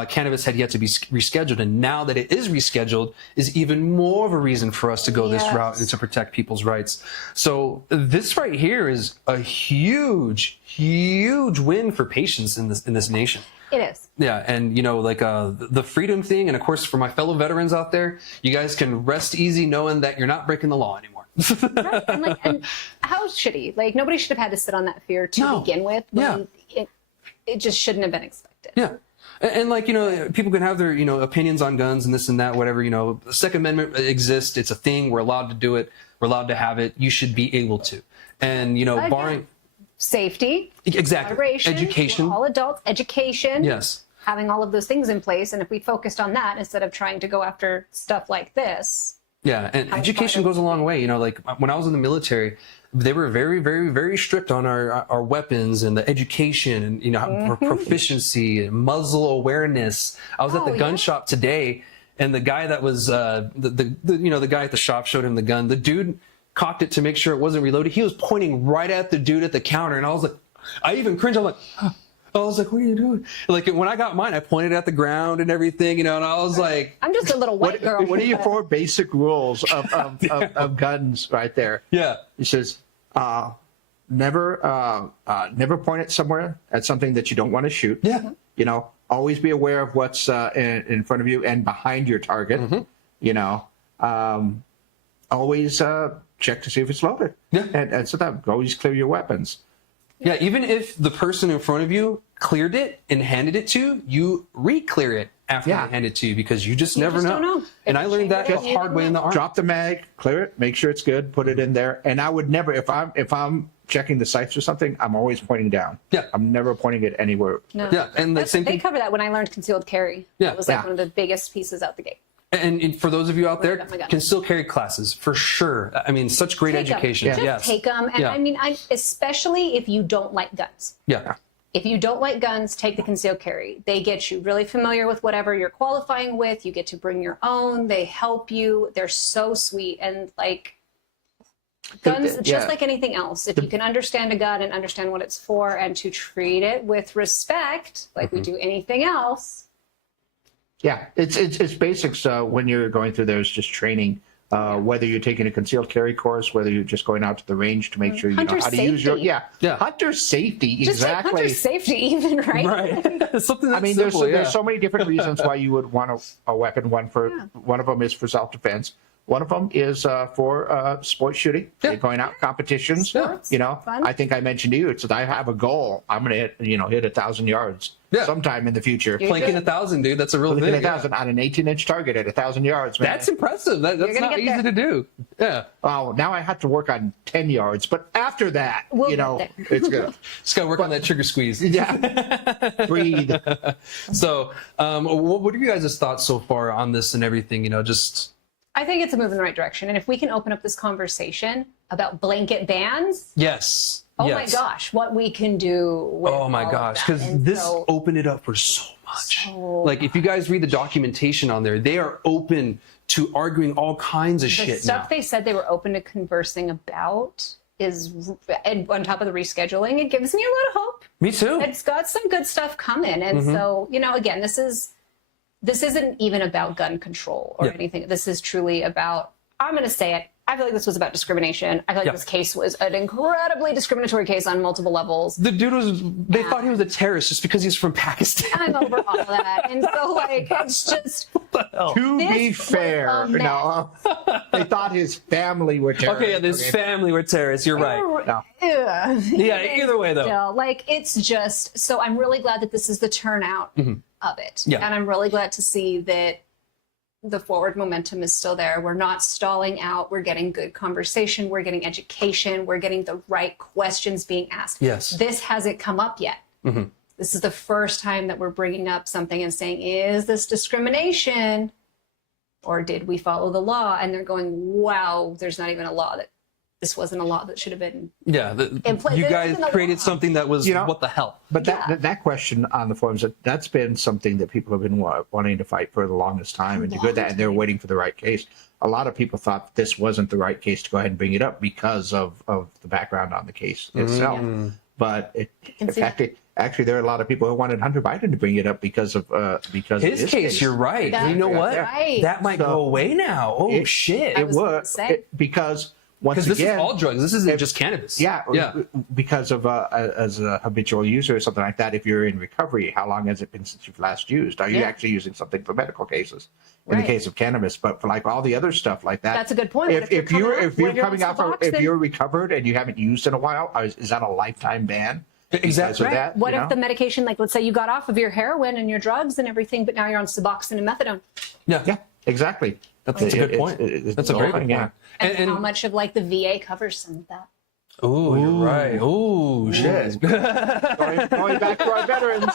cannabis had yet to be rescheduled, and now that it is rescheduled is even more of a reason for us to go this route and to protect people's rights. So this right here is a huge win for patients in this nation. It is. Yeah, and the freedom thing, and of course for my fellow veterans out there, you guys can rest easy knowing that you're not breaking the law anymore. Right. And how shitty. Like, nobody should have had to sit on that fear to begin with. It just shouldn't have been expected. Yeah. And people can have their, opinions on guns and this and that, whatever, the Second Amendment exists. It's a thing. We're allowed to do it. We're allowed to have it. You should be able to. And, barring safety, exactly, moderation, education, all adults, education. Yes. Having all of those things in place. And if we focused on that instead of trying to go after stuff like this. Yeah. And education goes a long way. Like when I was in the military, they were very, very, very strict on our weapons and the education and, proficiency and muzzle awareness. I was at the gun shop today, and the guy that was, the guy at the shop showed him the gun. The dude cocked it to make sure it wasn't reloaded. He was pointing right at the dude at the counter, and I was like, I even cringed. I'm like, I was like, what are you doing? Like, when I got mine, I pointed at the ground and everything, and I was like, I'm just a little white girl. What are your 4 basic rules of guns right there? Yeah. He says, never point it somewhere at something that you don't want to shoot. Yeah. Always be aware of what's in front of you and behind your target. Always check to see if it's loaded. Yeah. And so that always clear your weapons. Yeah, even if the person in front of you cleared it and handed it to you, re-clear it after they hand it to you, because you just never don't know. And I learned that the hard way in the army. Drop the mag, clear it, make sure it's good, put it in there. And I would never, if I'm checking the sights or something, I'm always pointing down. Yeah. I'm never pointing it anywhere. No. Yeah, and the same they thing. cover that when I learned concealed carry. Yeah. That was like one of the biggest pieces out the gate. And for those of you out there, got my gun. concealed carry classes, for sure. I mean, such great education. Just Yes. take them. And I mean, especially if you don't like guns. Yeah. If you don't like guns, take the concealed carry. They get you really familiar with whatever you're qualifying with. You get to bring your own. They help you. They're so sweet. And like, guns, just like anything else, if you can understand a gun and understand what it's for and to treat it with respect, like we do anything else. Yeah, it's basics. When you're going through there, it's just training Whether you're taking a concealed carry course, whether you're just going out to the range to make sure you know Hunter how to use your safety. hunter safety. Just Exactly. like hunter safety, even, right? Right. Something that's I mean, simple, there's so many different reasons why you would want a weapon. One of them is for self-defense. One of them is for sport shooting. You're going out competitions. You know, Fun. I think I mentioned to you, it's that I have a goal. I'm going to hit 1,000 yards sometime in the future. Planking 1,000, dude. That's a real Planking thing. 1,000 on an 18-inch target at 1,000 yards. Man. That's impressive. That's not easy to do. Yeah. Oh, now I have to work on 10 yards, but after that, We'll you get know, there. it's good. Just got to work on that trigger squeeze. Yeah. Breathe. So, what are you guys' thoughts so far on this and everything? You know, just. I think it's a move in the right direction. And if we can open up this conversation about blanket bans, Yes. oh yes. my gosh, what we can do with Oh my all of gosh, that. because And this so- opened it up for so much. So like, if you guys read the documentation on there, they are open to arguing all kinds of the shit stuff now. they said they were open to conversing about is, and on top of the rescheduling, it gives me a lot of hope. Me too. It's got some good stuff coming. And so, you know, again, this isn't even about gun control or anything. This is truly about, I'm going to say it, I feel like this was about discrimination. I feel like this case was an incredibly discriminatory case on multiple levels. The dude they thought he was a terrorist just because he's from Pakistan. I'm over all of that. And so, like, it's just, To be This was fair, a mess. no, they thought his family were terrorists. Okay, yeah, this family were terrorists. You're right. No. ugh. Yeah, either way, though. Still, like, it's just, so I'm really glad that this is the turnout of it. Yeah. And I'm really glad to see that the forward momentum is still there. We're not stalling out. We're getting good conversation. We're getting education. We're getting the right questions being asked. Yes. This hasn't come up yet. This is the first time that we're bringing up something and saying, is this discrimination? Or did we follow the law? And they're going, wow, there's not even a law that, this wasn't a law that should have been. Yeah, you guys created something that was, what the hell? But that question on the forums, that's been something that people have been wanting to fight for the longest time. And and they're waiting for the right case. A lot of people thought this wasn't the right case to go ahead and bring it up because of the background on the case itself. But actually, there are a lot of people who wanted Hunter Biden to bring it up because of His case. You're right. That's You know what? right. That might go away now. Oh, shit. I was gonna say. Because once Because this again, is all drugs. This isn't just cannabis. Yeah, Yeah. because of as a habitual user or something like that. If you're in recovery, how long has it been since you've last used? Are you actually using something for medical cases? In the case of cannabis, but for like all the other stuff like that, That's a good point. If you're coming off, if then- you're recovered and you haven't used in a while, is that a lifetime ban? Exactly. Because of that, What you if know? the medication, like, let's say you got off of your heroin and your drugs and everything, but now you're on Suboxone and methadone? Yeah. Exactly. That's a good point. That's a very good point. Yeah. And how much of, like, the VA covers some of that? Oh, you're right. Oh, shit. Going back to our veterans.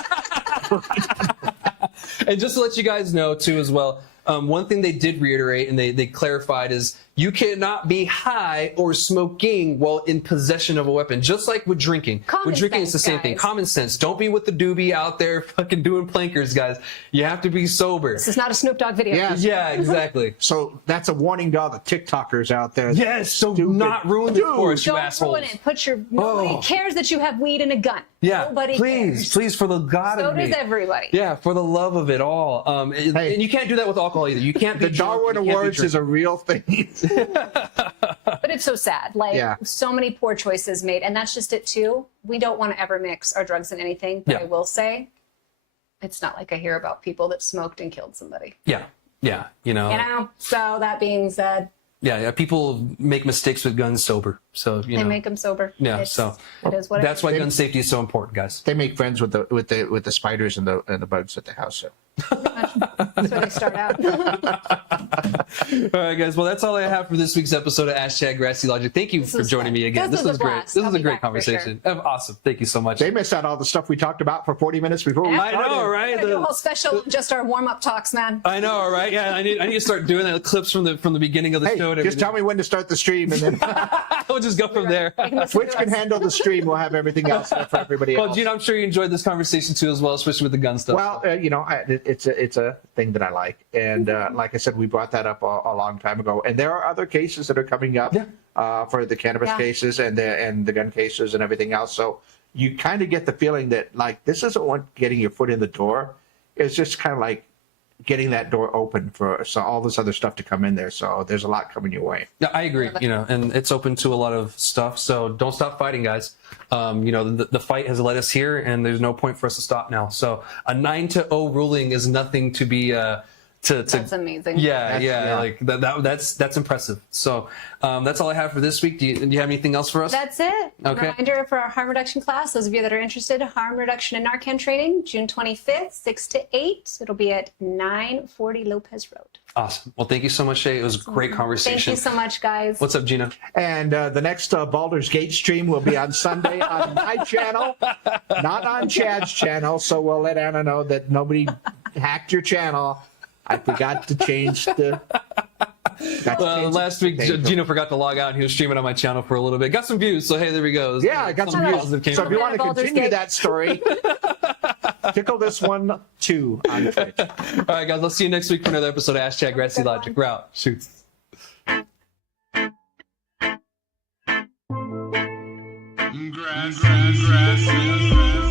And just to let you guys know, too, as well, one thing they did reiterate and they clarified is you cannot be high or smoking while in possession of a weapon, just like with drinking. Common with drinking, sense, it's the same thing. guys. Common sense. Don't be with the doobie out there fucking doing plankers, guys. You have to be sober. This is not a Snoop Dogg video. Yes. Yeah, exactly. So that's a warning to all the TikTokers out there. Yes, so do Stupid. not ruin this for us, you Don't assholes. ruin it. Put your, nobody cares that you have weed and a gun. Yeah, Nobody please, cares. for the God So of me. does everybody. Yeah, for the love of it all. And you can't do that with alcohol either. You can't be The Darwin Awards is a real thing. But it's so sad. Like, Yeah. so many poor choices made. And that's just it, too. We don't want to ever mix our drugs in anything. But Yeah. I will say, it's not like I hear about people that smoked and killed somebody. Yeah, you know. You know? So that being said, Yeah, people make mistakes with guns sober. So, you know. they make them sober. Yeah, It's- so it is what that's it why is. gun safety is so important, guys. They make friends with the spiders and the bugs at the house. So. That's where they start out. All right, guys. Well, that's all I have for this week's episode of #Grassy Logic. Thank you for was joining fun. me again. This This was was a great. blast. This I'll was a be great back for conversation. Awesome. Thank you so much. They missed out all the stuff we talked about for 40 minutes before we I started. know, We're right? gonna do a whole special, just our warm-up talks, man. I know, right? Yeah, I need to start doing that clips from the beginning of the Hey, show. And just tell me when to start the stream, and then We'll just go from there. which can handle the stream. We'll have everything else there for everybody Well, else. Gene, I'm sure you enjoyed this conversation too, as well, especially with the gun stuff. Well, it's a thing that I like, and like I said, we brought that up a long time ago. And there are other cases that are coming up for the cannabis cases and the gun cases and everything else. So you kind of get the feeling that like this isn't what getting your foot in the door. It's just kind of like getting that door open for all this other stuff to come in there. So there's a lot coming your way. Yeah, I agree. And it's open to a lot of stuff. So don't stop fighting, guys. The fight has led us here, and there's no point for us to stop now. So a 9-0 ruling is nothing to be. That's amazing. Yeah. Like that's impressive. So that's all I have for this week. Do you have anything else for us? That's it. Okay. Reminder for our harm reduction class. Those of you that are interested, harm reduction and Narcan training, June 25th, 6 to 8. It'll be at 940 Lopez Road. Awesome. Well, thank you so much, Shay. It was a great conversation. Thank you so much, guys. What's up, Gina? And the next Baldur's Gate stream will be on Sunday on my channel, not on Chad's channel. So we'll let Anna know that nobody hacked your channel. I forgot to change the. Last week, Gino forgot to log out, and he was streaming on my channel for a little bit. Got some views, so hey, there we go. Yeah, I got some views. So if you want to continue that story, tickle this one too on Twitch. All right, guys, I'll see you next week for another episode of #Grassy Logic. We're out. Shoots. Grassy.